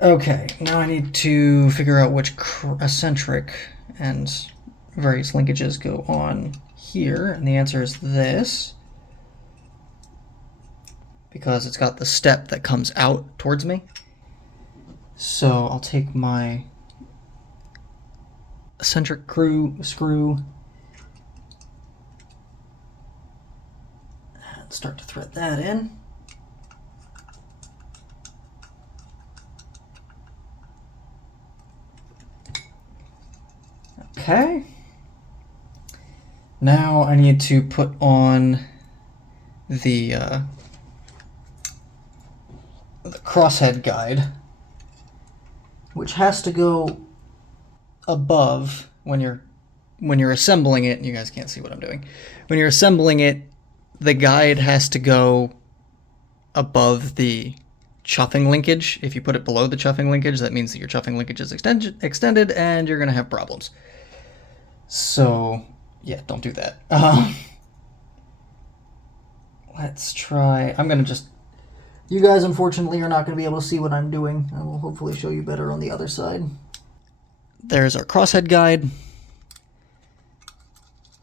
Okay, now I need to figure out which eccentric and various linkages go on here, and the answer is this, because it's got the step that comes out towards me. So I'll take my eccentric screw and start to thread that in. Okay. Now I need to put on the crosshead guide, which has to go above when you're assembling it. You guys can't see what I'm doing. When you're assembling it, the guide has to go above the chuffing linkage. If you put it below the chuffing linkage, that means that your chuffing linkage is extended and you're going to have problems. So, yeah, don't do that. Let's try. I'm going to just... You guys, unfortunately, are not going to be able to see what I'm doing. I will hopefully show you better on the other side. There's our crosshead guide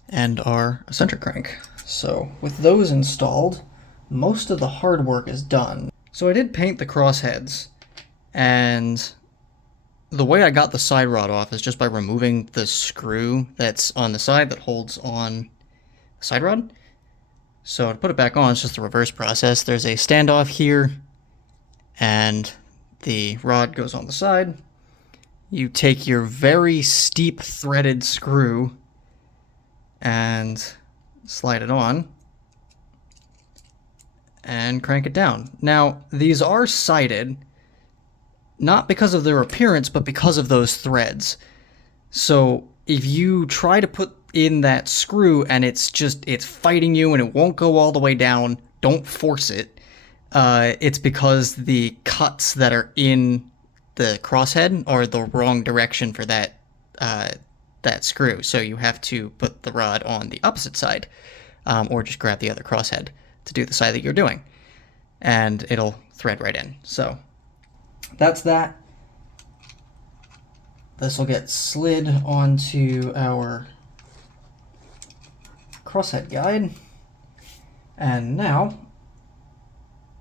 and our eccentric crank. So, with those installed, most of the hard work is done. So I did paint the crossheads, and the way I got the side rod off is just by removing the screw that's on the side that holds on the side rod. So to put it back on, it's just the reverse process. There's a standoff here, and the rod goes on the side. You take your very steep threaded screw and slide it on and crank it down. Now, these are sighted, not because of their appearance, but because of those threads. So if you try to put in that screw and it's fighting you and it won't go all the way down, don't force it. It's because the cuts that are in the crosshead are the wrong direction for that screw. So you have to put the rod on the opposite side, or just grab the other crosshead to do the side that you're doing, and it'll thread right in. So that's that. This will get slid onto our crosshead guide, and now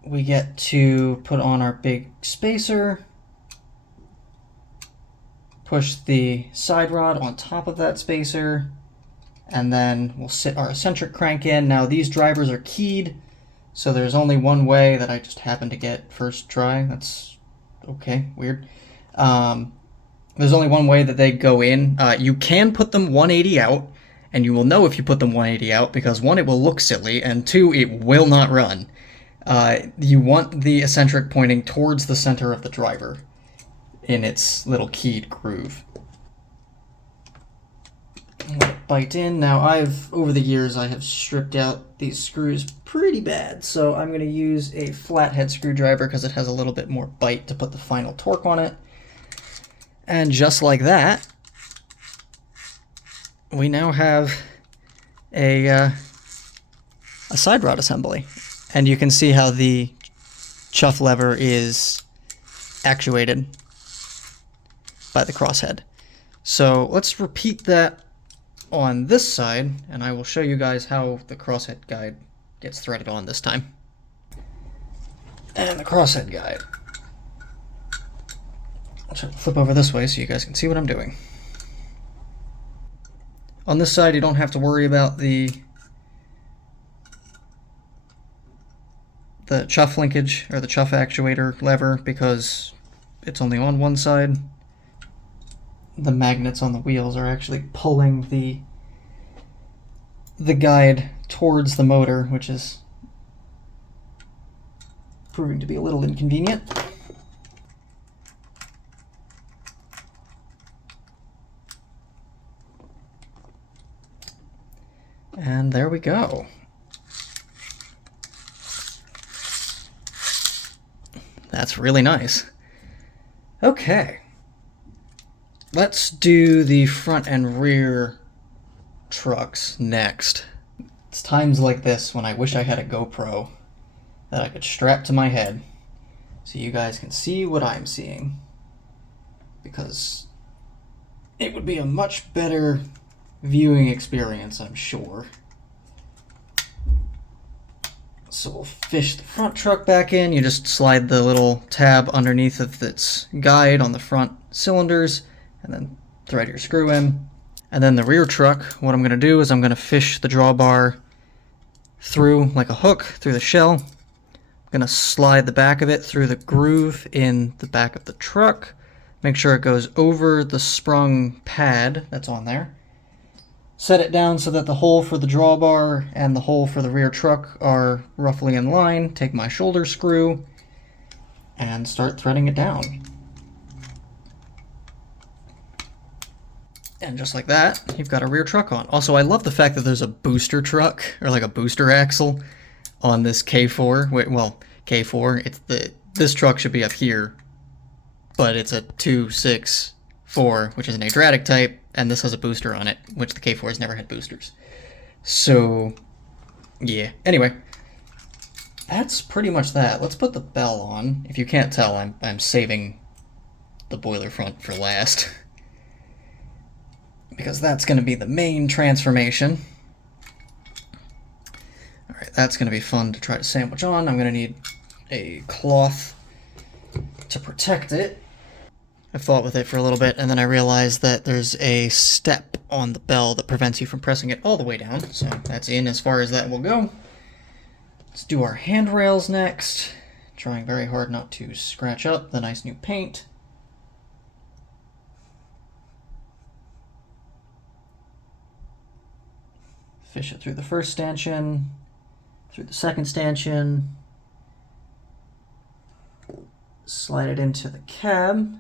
we get to put on our big spacer, push the side rod on top of that spacer, and then we'll sit our eccentric crank in. Now these drivers are keyed, so there's only one way that I just happened to get first try. That's okay, weird. There's only one way that they go in. You can put them 180 out, and you will know if you put them 180 out because 1, it will look silly, and 2, it will not run. You want the eccentric pointing towards the center of the driver in its little keyed groove. Let it bite in. Now over the years, I have stripped out these screws pretty bad, so I'm going to use a flathead screwdriver because it has a little bit more bite to put the final torque on it. And just like that, we now have a side rod assembly. And you can see how the chuff lever is actuated by the crosshead. So let's repeat that on this side, and I will show you guys how the crosshead guide gets threaded on this time. And the crosshead guide. I'll try to flip over this way so you guys can see what I'm doing. On this side, you don't have to worry about the the chuff linkage, or the chuff actuator lever, because it's only on one side. The magnets on the wheels are actually pulling the guide towards the motor, which is proving to be a little inconvenient. And there we go. That's really nice. Okay. Let's do the front and rear trucks next. It's times like this when I wish I had a GoPro that I could strap to my head so you guys can see what I'm seeing, because it would be a much better viewing experience, I'm sure. So we'll fish the front truck back in. You just slide the little tab underneath of its guide on the front cylinders and then thread your screw in. And then the rear truck, what I'm going to do is I'm going to fish the drawbar through like a hook through the shell. I'm going to slide the back of it through the groove in the back of the truck. Make sure it goes over the sprung pad that's on there. Set it down so that the hole for the drawbar and the hole for the rear truck are roughly in line. Take my shoulder screw and start threading it down. And just like that, you've got a rear truck on. Also, I love the fact that there's a booster truck, or like a booster axle, on this K4. Wait, well, K4, this truck should be up here, but it's a 264, which is an Adriatic type, and this has a booster on it, which the K4 has never had boosters. So, yeah. Anyway, that's pretty much that. Let's put the bell on. If you can't tell, I'm saving the boiler front for last, because that's going to be the main transformation. Alright, that's going to be fun to try to sandwich on. I'm going to need a cloth to protect it. I fought with it for a little bit, and then I realized that there's a step on the bell that prevents you from pressing it all the way down, so that's in as far as that will go. Let's do our handrails next. Trying very hard not to scratch up the nice new paint. Fish it through the first stanchion, through the second stanchion, slide it into the cab,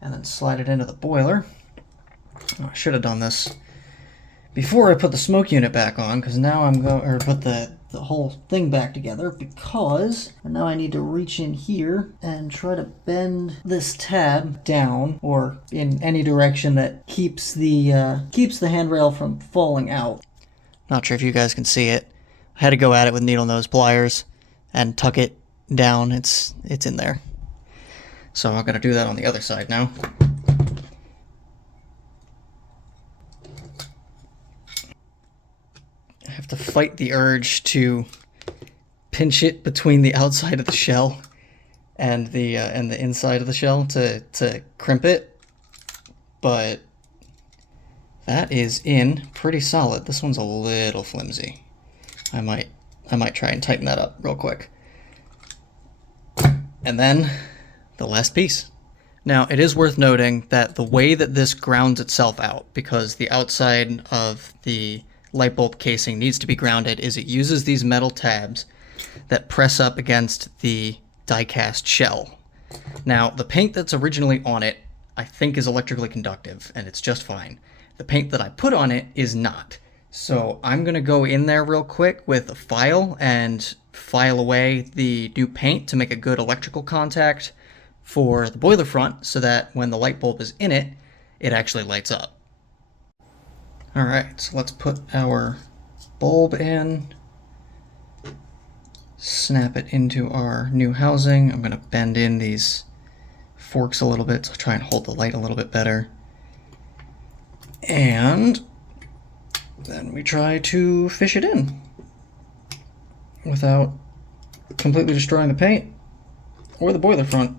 and then slide it into the boiler. Oh, I should have done this before I put the smoke unit back on, because now I'm going, or put the whole thing back together, because now I need to reach in here and try to bend this tab down, or in any direction that keeps the handrail from falling out. Not sure if you guys can see it. I had to go at it with needle nose pliers and tuck it down. It's in there. So I'm going to do that on the other side now. I have to fight the urge to pinch it between the outside of the shell and the inside of the shell to crimp it, but that is in pretty solid. This one's a little flimsy. I might try and tighten that up real quick. And then the last piece. Now, it is worth noting that the way that this grounds itself out, because the outside of the light bulb casing needs to be grounded, is it uses these metal tabs that press up against the die-cast shell. Now, the paint that's originally on it, I think, is electrically conductive, and it's just fine. The paint that I put on it is not. So I'm going to go in there real quick with a file and file away the new paint to make a good electrical contact for the boiler front, so that when the light bulb is in it, it actually lights up. Alright, so let's put our bulb in, snap it into our new housing. I'm going to bend in these forks a little bit to try and hold the light a little bit better. And then we try to fish it in without completely destroying the paint or the boiler front.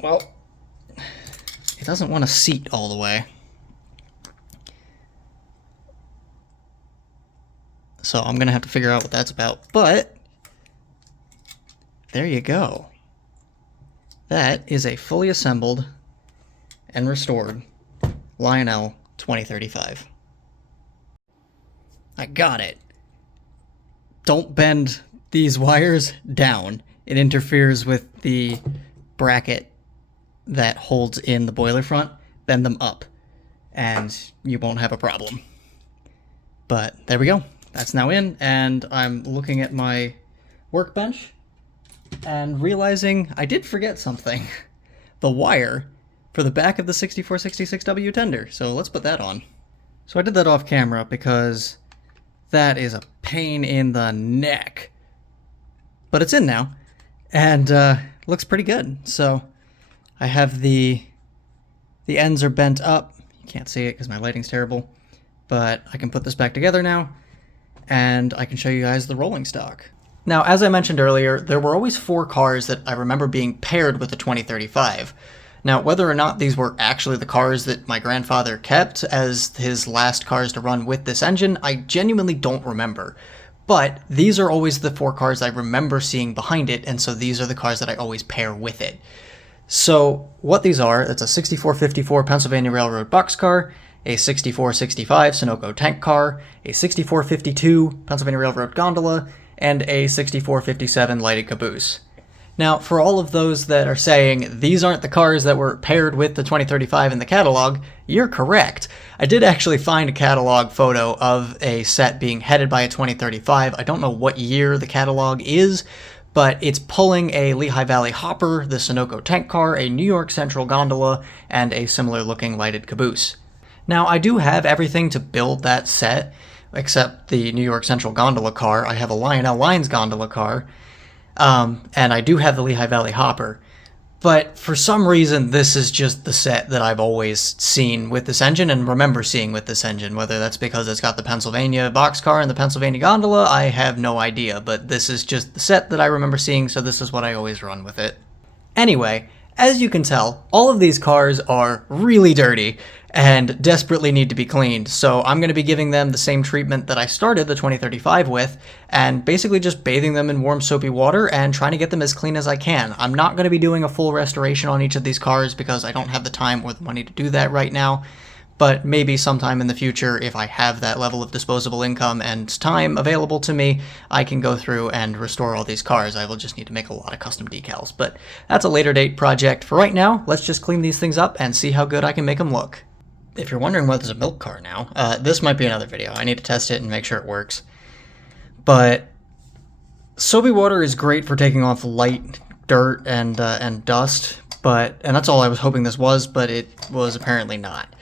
Well, it doesn't want to seat all the way. So I'm going to have to figure out what that's about. But there you go. That is a fully assembled and restored Lionel 2035. I got it. Don't bend these wires down. It interferes with the bracket that holds in the boiler front. Bend them up, and you won't have a problem. But there we go. That's now in, and I'm looking at my workbench and realizing I did forget something. The wire for the back of the 6466W tender. So let's put that on. So I did that off camera because that is a pain in the neck. But it's in now, and looks pretty good. So I have the ends are bent up. You can't see it because my lighting's terrible. But I can put this back together now, and I can show you guys the rolling stock. Now, as I mentioned earlier, there were always 4 cars that I remember being paired with the 2035. Now, whether or not these were actually the cars that my grandfather kept as his last cars to run with this engine, I genuinely don't remember. But these are always the 4 cars I remember seeing behind it, and so these are the cars that I always pair with it. So what these are, it's a 6454 Pennsylvania Railroad boxcar, a 6465 Sunoco tank car, a 6452 Pennsylvania Railroad gondola, and a 6457 lighted caboose. Now, for all of those that are saying these aren't the cars that were paired with the 2035 in the catalog, you're correct. I did actually find a catalog photo of a set being headed by a 2035. I don't know what year the catalog is, but it's pulling a Lehigh Valley hopper, the Sunoco tank car, a New York Central gondola, and a similar looking lighted caboose. Now, I do have everything to build that set, except the New York Central gondola car. I have a Lionel Lines gondola car, and I do have the Lehigh Valley hopper. But for some reason, this is just the set that I've always seen with this engine and remember seeing with this engine. Whether that's because it's got the Pennsylvania boxcar and the Pennsylvania gondola, I have no idea. But this is just the set that I remember seeing, so this is what I always run with it. Anyway, as you can tell, all of these cars are really dirty and desperately need to be cleaned, so I'm going to be giving them the same treatment that I started the 2035 with, and basically just bathing them in warm soapy water and trying to get them as clean as I can. I'm not going to be doing a full restoration on each of these cars because I don't have the time or the money to do that right now, but maybe sometime in the future, if I have that level of disposable income and time available to me, I can go through and restore all these cars. I will just need to make a lot of custom decals, but that's a later date project. For right now, let's just clean these things up and see how good I can make them look. If you're wondering why there's a milk car now, this might be another video. I need to test it and make sure it works. But soapy water is great for taking off light dirt and dust, and that's all I was hoping this was, but it was apparently not.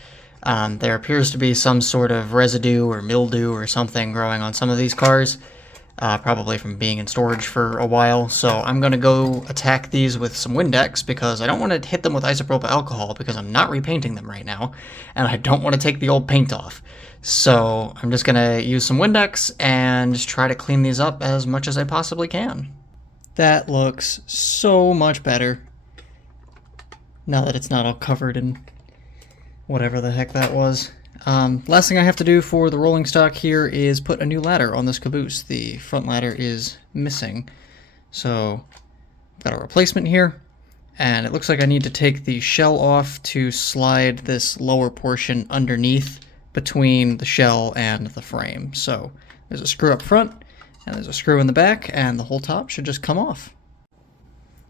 There appears to be some sort of residue or mildew or something growing on some of these cars, probably from being in storage for a while. So I'm going to go attack these with some Windex because I don't want to hit them with isopropyl alcohol because I'm not repainting them right now, and I don't want to take the old paint off. So I'm just going to use some Windex and just try to clean these up as much as I possibly can. That looks so much better now that it's not all covered in whatever the heck that was. Last thing I have to do for the rolling stock here is put a new ladder on this caboose. The front ladder is missing. So I've got a replacement here, and it looks like I need to take the shell off to slide this lower portion underneath between the shell and the frame. So there's a screw up front, and there's a screw in the back, and the whole top should just come off.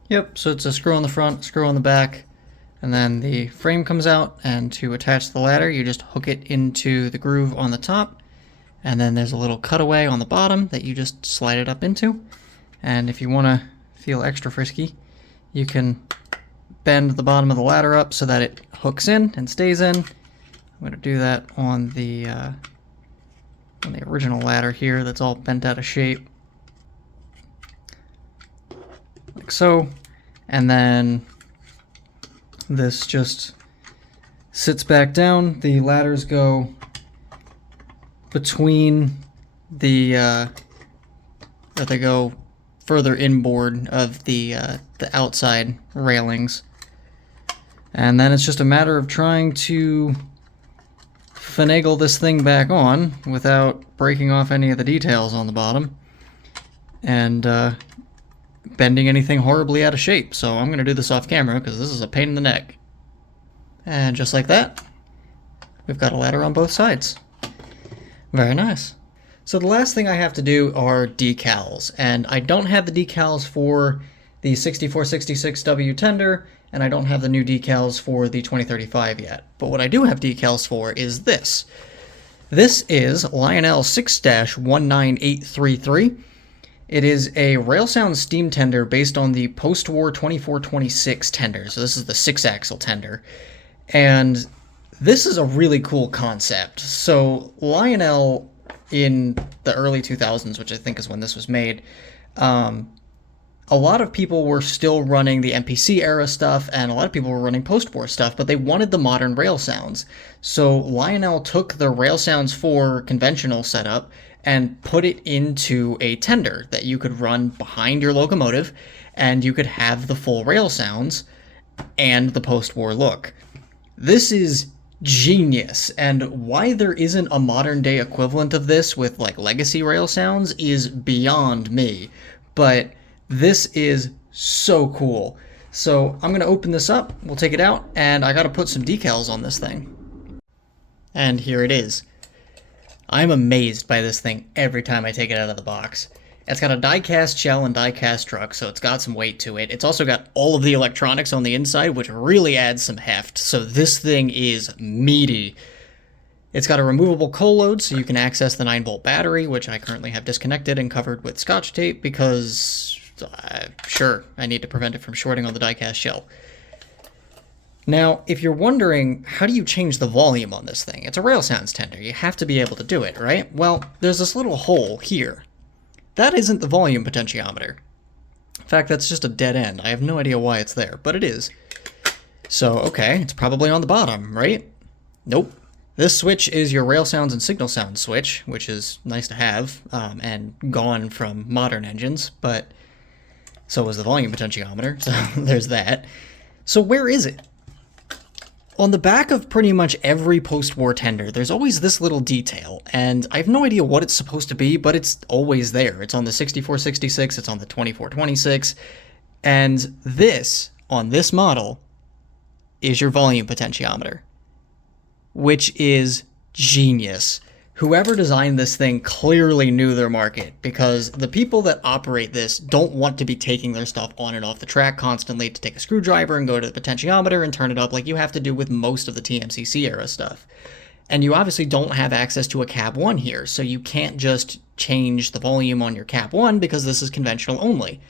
Yep, so it's a screw on the front, screw on the back, and then the frame comes out, and to attach the ladder, you just hook it into the groove on the top, and then there's a little cutaway on the bottom that you just slide it up into. And if you want to feel extra frisky, you can bend the bottom of the ladder up so that it hooks in and stays in. I'm going to do that on the original ladder here that's all bent out of shape, like so, and then this just sits back down. The ladders go between they go further inboard of the outside railings, and then it's just a matter of trying to finagle this thing back on without breaking off any of the details on the bottom and bending anything horribly out of shape. So I'm going to do this off camera because this is a pain in the neck. And just like that, we've got a ladder on both sides. Very nice. So the last thing I have to do are decals, and I don't have the decals for the 6466W tender, and I don't have the new decals for the 2035 yet. But what I do have decals for is this. This is Lionel 6-19833. It is a Railsound steam tender based on the post-war 2426 tender. So this is the 6-axle tender. And this is a really cool concept. So Lionel, in the early 2000s, which I think is when this was made, a lot of people were still running the MPC era stuff, and a lot of people were running post-war stuff, but they wanted the modern rail sounds. So Lionel took the Rail Sounds 4 conventional setup and put it into a tender that you could run behind your locomotive, and you could have the full rail sounds and the post-war look. This is genius, and why there isn't a modern day equivalent of this with like legacy rail sounds is beyond me, but this is so cool. So I'm going to open this up, we'll take it out, and I got to put some decals on this thing. And here it is. I'm amazed by this thing every time I take it out of the box. It's got a die-cast shell and die-cast truck, so it's got some weight to it. It's also got all of the electronics on the inside, which really adds some heft, so this thing is meaty. It's got a removable coal load, so you can access the 9-volt battery, which I currently have disconnected and covered with Scotch tape, because, sure, I need to prevent it from shorting on the die-cast shell. Now, if you're wondering, how do you change the volume on this thing? It's a rail sounds tender. You have to be able to do it, right? Well, there's this little hole here. That isn't the volume potentiometer. In fact, that's just a dead end. I have no idea why it's there, but it is. So, okay, it's probably on the bottom, right? Nope. This switch is your rail sounds and signal sound switch, which is nice to have, and gone from modern engines, but so is the volume potentiometer, so there's that. So where is it? On the back of pretty much every post-war tender, there's always this little detail, and I have no idea what it's supposed to be, but it's always there. It's on the 6466, it's on the 2426, and this, on this model, is your volume potentiometer, which is genius. Whoever designed this thing clearly knew their market, because the people that operate this don't want to be taking their stuff on and off the track constantly to take a screwdriver and go to the potentiometer and turn it up like you have to do with most of the TMCC era stuff. And you obviously don't have access to a cab 1 here, so you can't just change the volume on your cab 1 because this is conventional only.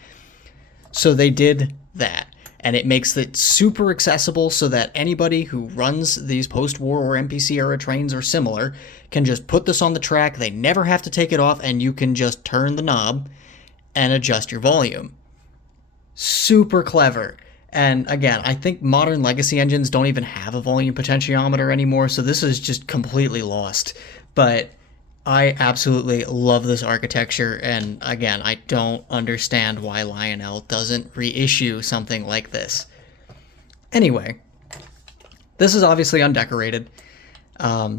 So they did that. And it makes it super accessible so that anybody who runs these post-war or MPC era trains or similar can just put this on the track, they never have to take it off, and you can just turn the knob and adjust your volume. Super clever. And again, I think modern legacy engines don't even have a volume potentiometer anymore, so this is just completely lost. But I absolutely love this architecture, and again, I don't understand why Lionel doesn't reissue something like this. Anyway, this is obviously undecorated,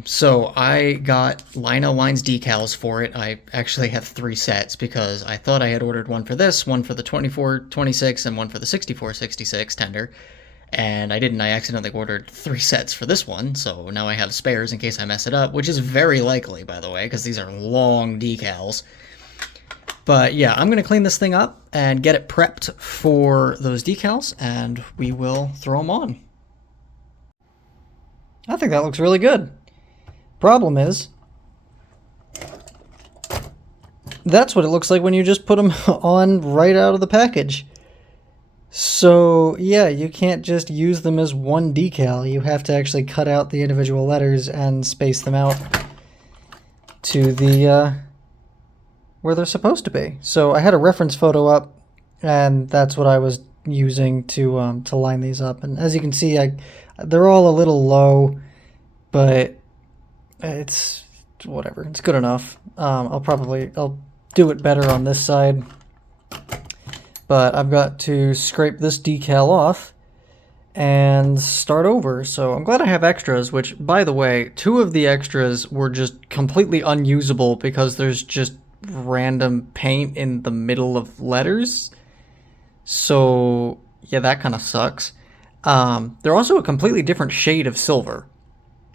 so I got Lionel Lines decals for it. I actually have 3 sets because I thought I had ordered one for this, one for the 2426, and one for the 6466 tender. And I didn't. I accidentally ordered 3 sets for this one, so now I have spares in case I mess it up, which is very likely, by the way, because these are long decals. But yeah, I'm going to clean this thing up and get it prepped for those decals, and we will throw them on. I think that looks really good. Problem is, that's what it looks like when you just put them on right out of the package. So, yeah, you can't just use them as one decal. You have to actually cut out the individual letters and space them out to the, where they're supposed to be. So I had a reference photo up, and that's what I was using to line these up. And as you can see, they're all a little low, but it's whatever. It's good enough. I'll do it better on this side. But I've got to scrape this decal off, and start over. So I'm glad I have extras, which, by the way, 2 of the extras were just completely unusable because there's just random paint in the middle of letters. So, yeah, that kind of sucks. They're also a completely different shade of silver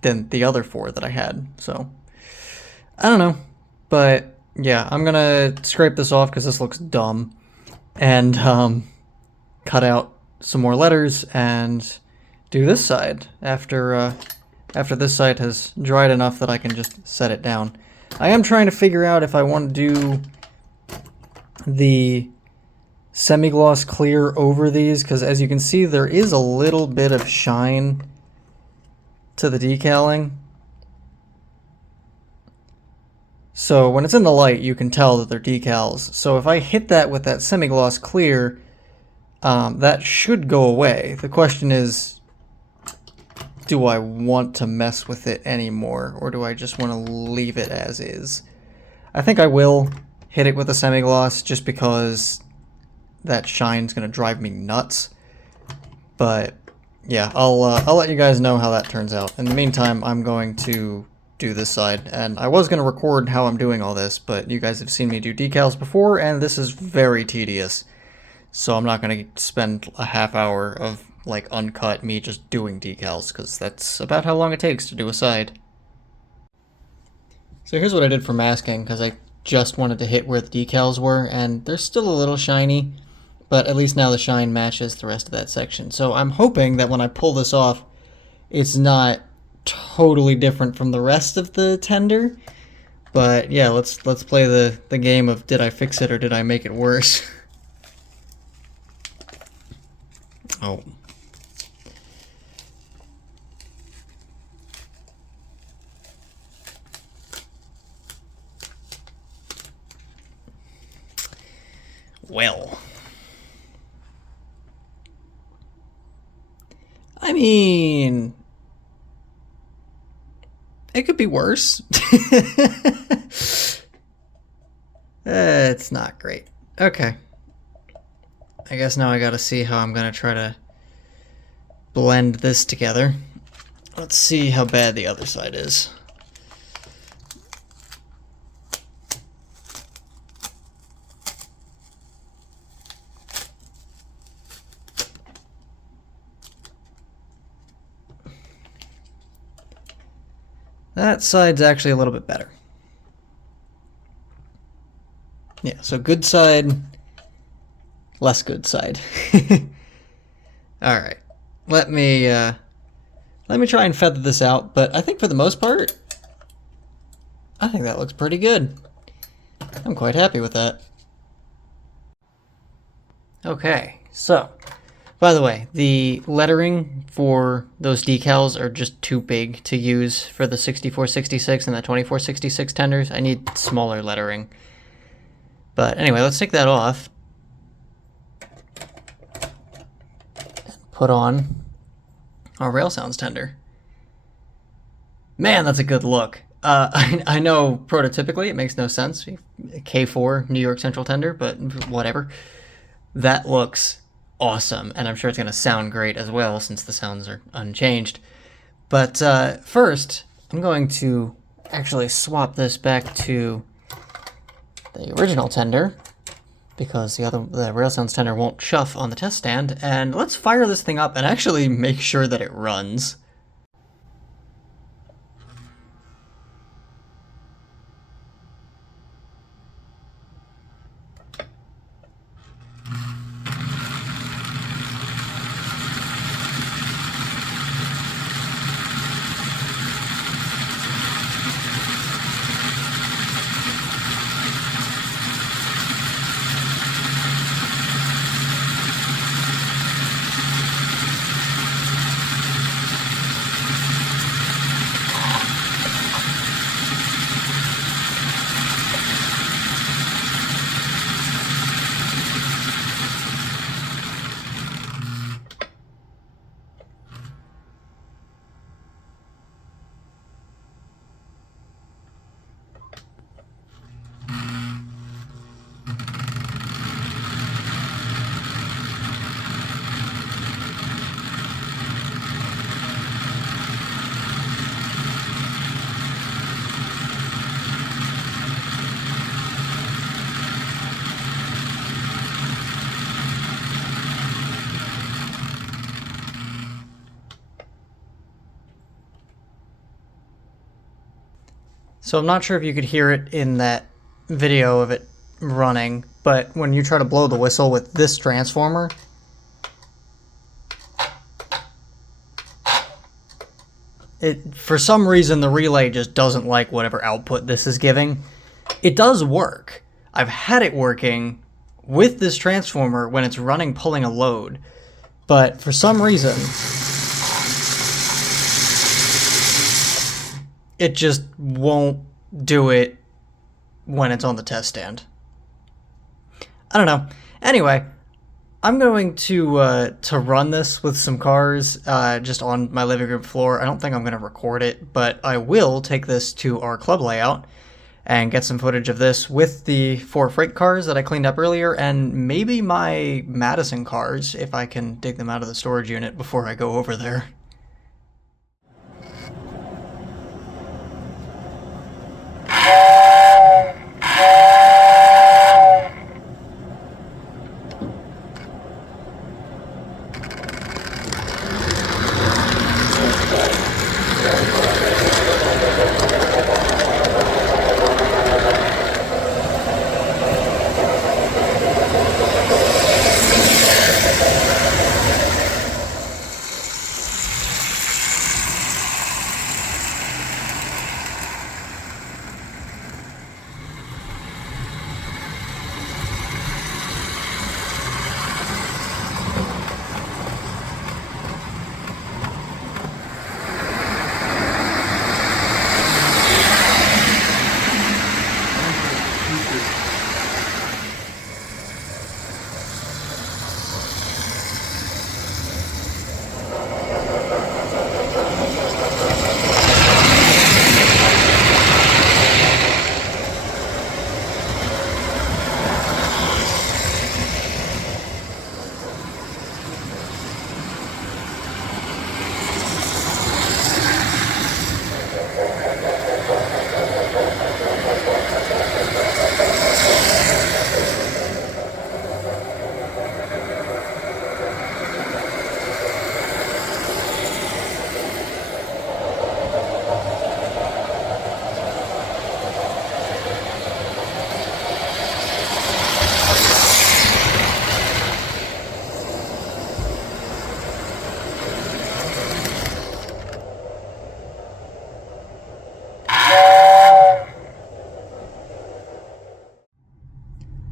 than the other 4 that I had. So, I don't know. But, yeah, I'm gonna scrape this off because this looks dumb. And, cut out some more letters and do this side after this side has dried enough that I can just set it down. I am trying to figure out if I want to do the semi-gloss clear over these, because as you can see there is a little bit of shine to the decaling. So when it's in the light you can tell that they're decals. So if I hit that with that semi-gloss clear, that should go away. The question is, do I want to mess with it anymore, or do I just want to leave it as is? I think I will hit it with a semi-gloss just because that shine's going to drive me nuts. But yeah, I'll let you guys know how that turns out. In the meantime, I'm going to do this side, and I was going to record how I'm doing all this, but you guys have seen me do decals before, and this is very tedious. So I'm not going to spend a half hour of, like, uncut me just doing decals, because that's about how long it takes to do a side. So here's what I did for masking, because I just wanted to hit where the decals were, and they're still a little shiny, but at least now the shine matches the rest of that section. So I'm hoping that when I pull this off, it's not totally different from the rest of the tender. But yeah, let's play the game of did I fix it or did I make it worse? Oh. Well. I mean, it could be worse. It's not great. Okay. I guess now I gotta see how I'm gonna try to blend this together. Let's see how bad the other side is. That side's actually a little bit better. Yeah, so good side, less good side. All right, let me try and feather this out, but I think for the most part, I think that looks pretty good. I'm quite happy with that. Okay, so, by the way, the lettering for those decals are just too big to use for the 6466 and the 2466 tenders. I need smaller lettering. But anyway, let's take that off. Put on our Rail Sounds tender. Man, that's a good look. I know prototypically it makes no sense. K4 New York Central tender, but whatever. That looks awesome, and I'm sure it's going to sound great as well since the sounds are unchanged. But first, I'm going to actually swap this back to the original tender, because the Rail Sounds tender won't chuff on the test stand, and let's fire this thing up and actually make sure that it runs. So I'm not sure if you could hear it in that video of it running, but when you try to blow the whistle with this transformer, for some reason the relay just doesn't like whatever output this is giving. It does work. I've had it working with this transformer when it's running pulling a load, but for some reason it just won't do it when it's on the test stand. I don't know. Anyway, I'm going to run this with some cars just on my living room floor. I don't think I'm going to record it, but I will take this to our club layout and get some footage of this with the 4 freight cars that I cleaned up earlier, and maybe my Madison cars, if I can dig them out of the storage unit before I go over there.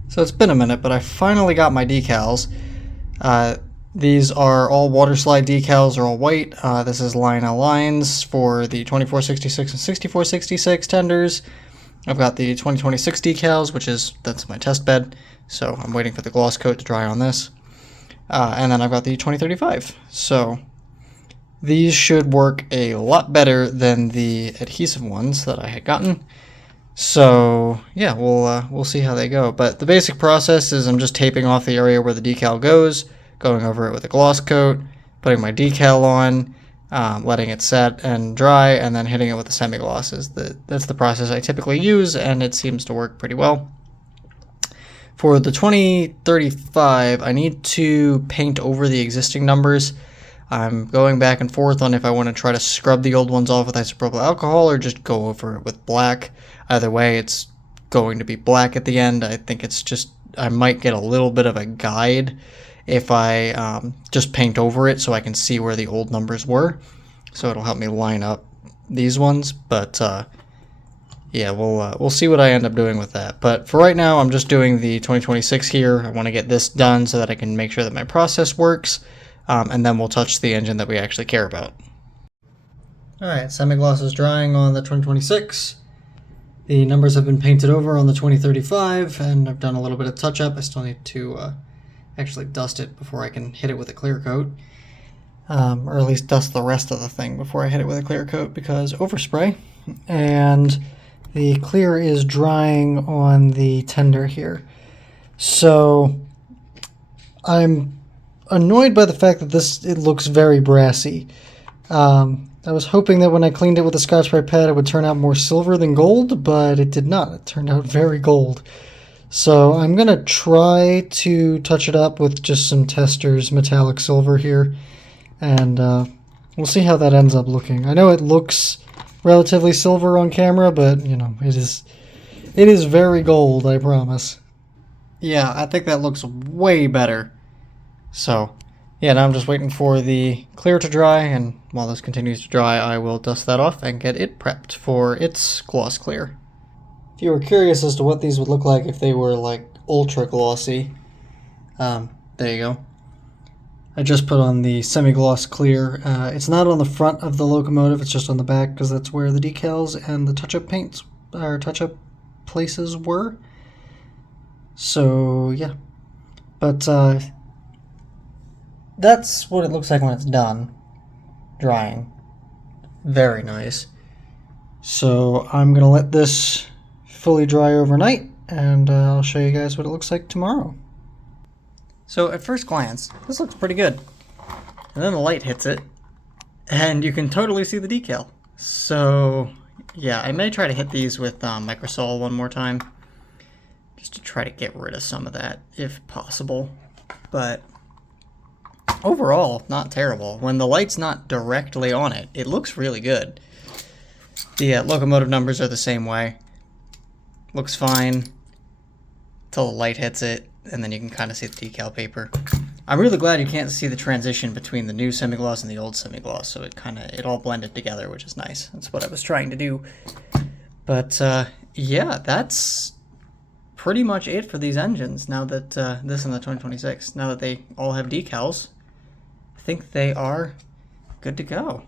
So it's been a minute, but I finally got my decals. These are all water slide decals, are all white. This is Lionel lines for the 2466 and 6466 tenders. I've got the 2026 decals, that's my test bed, so I'm waiting for the gloss coat to dry on this. And then I've got the 2035. So these should work a lot better than the adhesive ones that I had gotten. So yeah, we'll see how they go. But the basic process is I'm just taping off the area where the decal goes, going over it with a gloss coat, putting my decal on, letting it set and dry, and then hitting it with the semi-glosses. That's the process I typically use, and it seems to work pretty well. For the 2035, I need to paint over the existing numbers. I'm going back and forth on if I want to try to scrub the old ones off with isopropyl alcohol or just go over it with black. Either way, it's going to be black at the end. I think it's just, I might get a little bit of a guide if I just paint over it so I can see where the old numbers were. So it'll help me line up these ones. But yeah, we'll see what I end up doing with that. But for right now, I'm just doing the 2026 here. I want to get this done so that I can make sure that my process works. And then we'll touch the engine that we actually care about. Alright, semi-gloss is drying on the 2026. The numbers have been painted over on the 2035, and I've done a little bit of touch-up. I still need to actually dust it before I can hit it with a clear coat. Or at least dust the rest of the thing before I hit it with a clear coat, because overspray. And the clear is drying on the tender here. So I'm annoyed by the fact that it looks very brassy. I was hoping that when I cleaned it with a Scotch-Brite pad it would turn out more silver than gold, but it did not. It turned out very gold. So I'm going to try to touch it up with just some Testors metallic silver here, and we'll see how that ends up looking. I know it looks relatively silver on camera, but you know, it is very gold, I promise. Yeah, I think that looks way better. So, yeah, now I'm just waiting for the clear to dry, and while this continues to dry, I will dust that off and get it prepped for its gloss clear. If you were curious as to what these would look like if they were like ultra glossy, there you go. I just put on the semi-gloss clear. It's not on the front of the locomotive, it's just on the back because that's where the decals and the touch-up paints or touch-up places were. So, yeah. But that's what it looks like when it's done drying. Very nice. So I'm going to let this fully dry overnight, and I'll show you guys what it looks like tomorrow. So at first glance, this looks pretty good. And then the light hits it, and you can totally see the decal. So yeah, I may try to hit these with Microsol one more time, just to try to get rid of some of that, if possible. But overall, not terrible. When the light's not directly on it, it looks really good. The locomotive numbers are the same way. Looks fine till the light hits it, and then you can kind of see the decal paper. I'm really glad you can't see the transition between the new semi-gloss and the old semi-gloss, so it all blended together, which is nice. That's what I was trying to do. But yeah, that's pretty much it for these engines. Now that this and the 2026, now that they all have decals, I think they are good to go.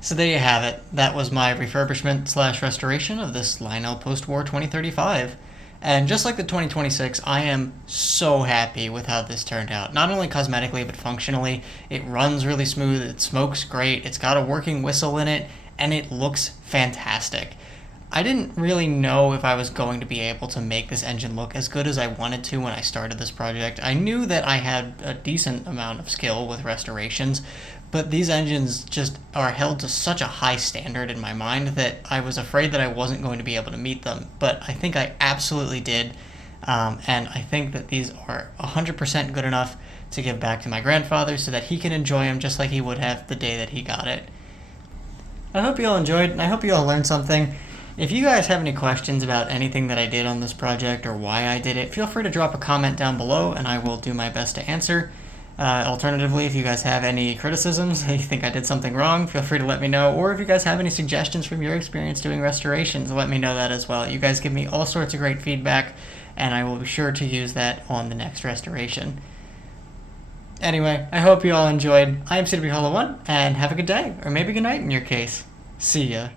So there you have it. That was my refurbishment / restoration of this Lionel Postwar 2035. And just like the 2026, I am so happy with how this turned out. Not only cosmetically, but functionally. It runs really smooth, it smokes great, it's got a working whistle in it, and it looks fantastic. I didn't really know if I was going to be able to make this engine look as good as I wanted to when I started this project. I knew that I had a decent amount of skill with restorations, but these engines just are held to such a high standard in my mind that I was afraid that I wasn't going to be able to meet them. But I think I absolutely did, and I think that these are 100% good enough to give back to my grandfather so that he can enjoy them just like he would have the day that he got it. I hope you all enjoyed, and I hope you all learned something. If you guys have any questions about anything that I did on this project or why I did it, feel free to drop a comment down below and I will do my best to answer. Alternatively, if you guys have any criticisms, you think I did something wrong, feel free to let me know. Or if you guys have any suggestions from your experience doing restorations, let me know that as well. You guys give me all sorts of great feedback, and I will be sure to use that on the next restoration. Anyway, I hope you all enjoyed. I am CW Hollow 1, and have a good day, or maybe good night in your case. See ya.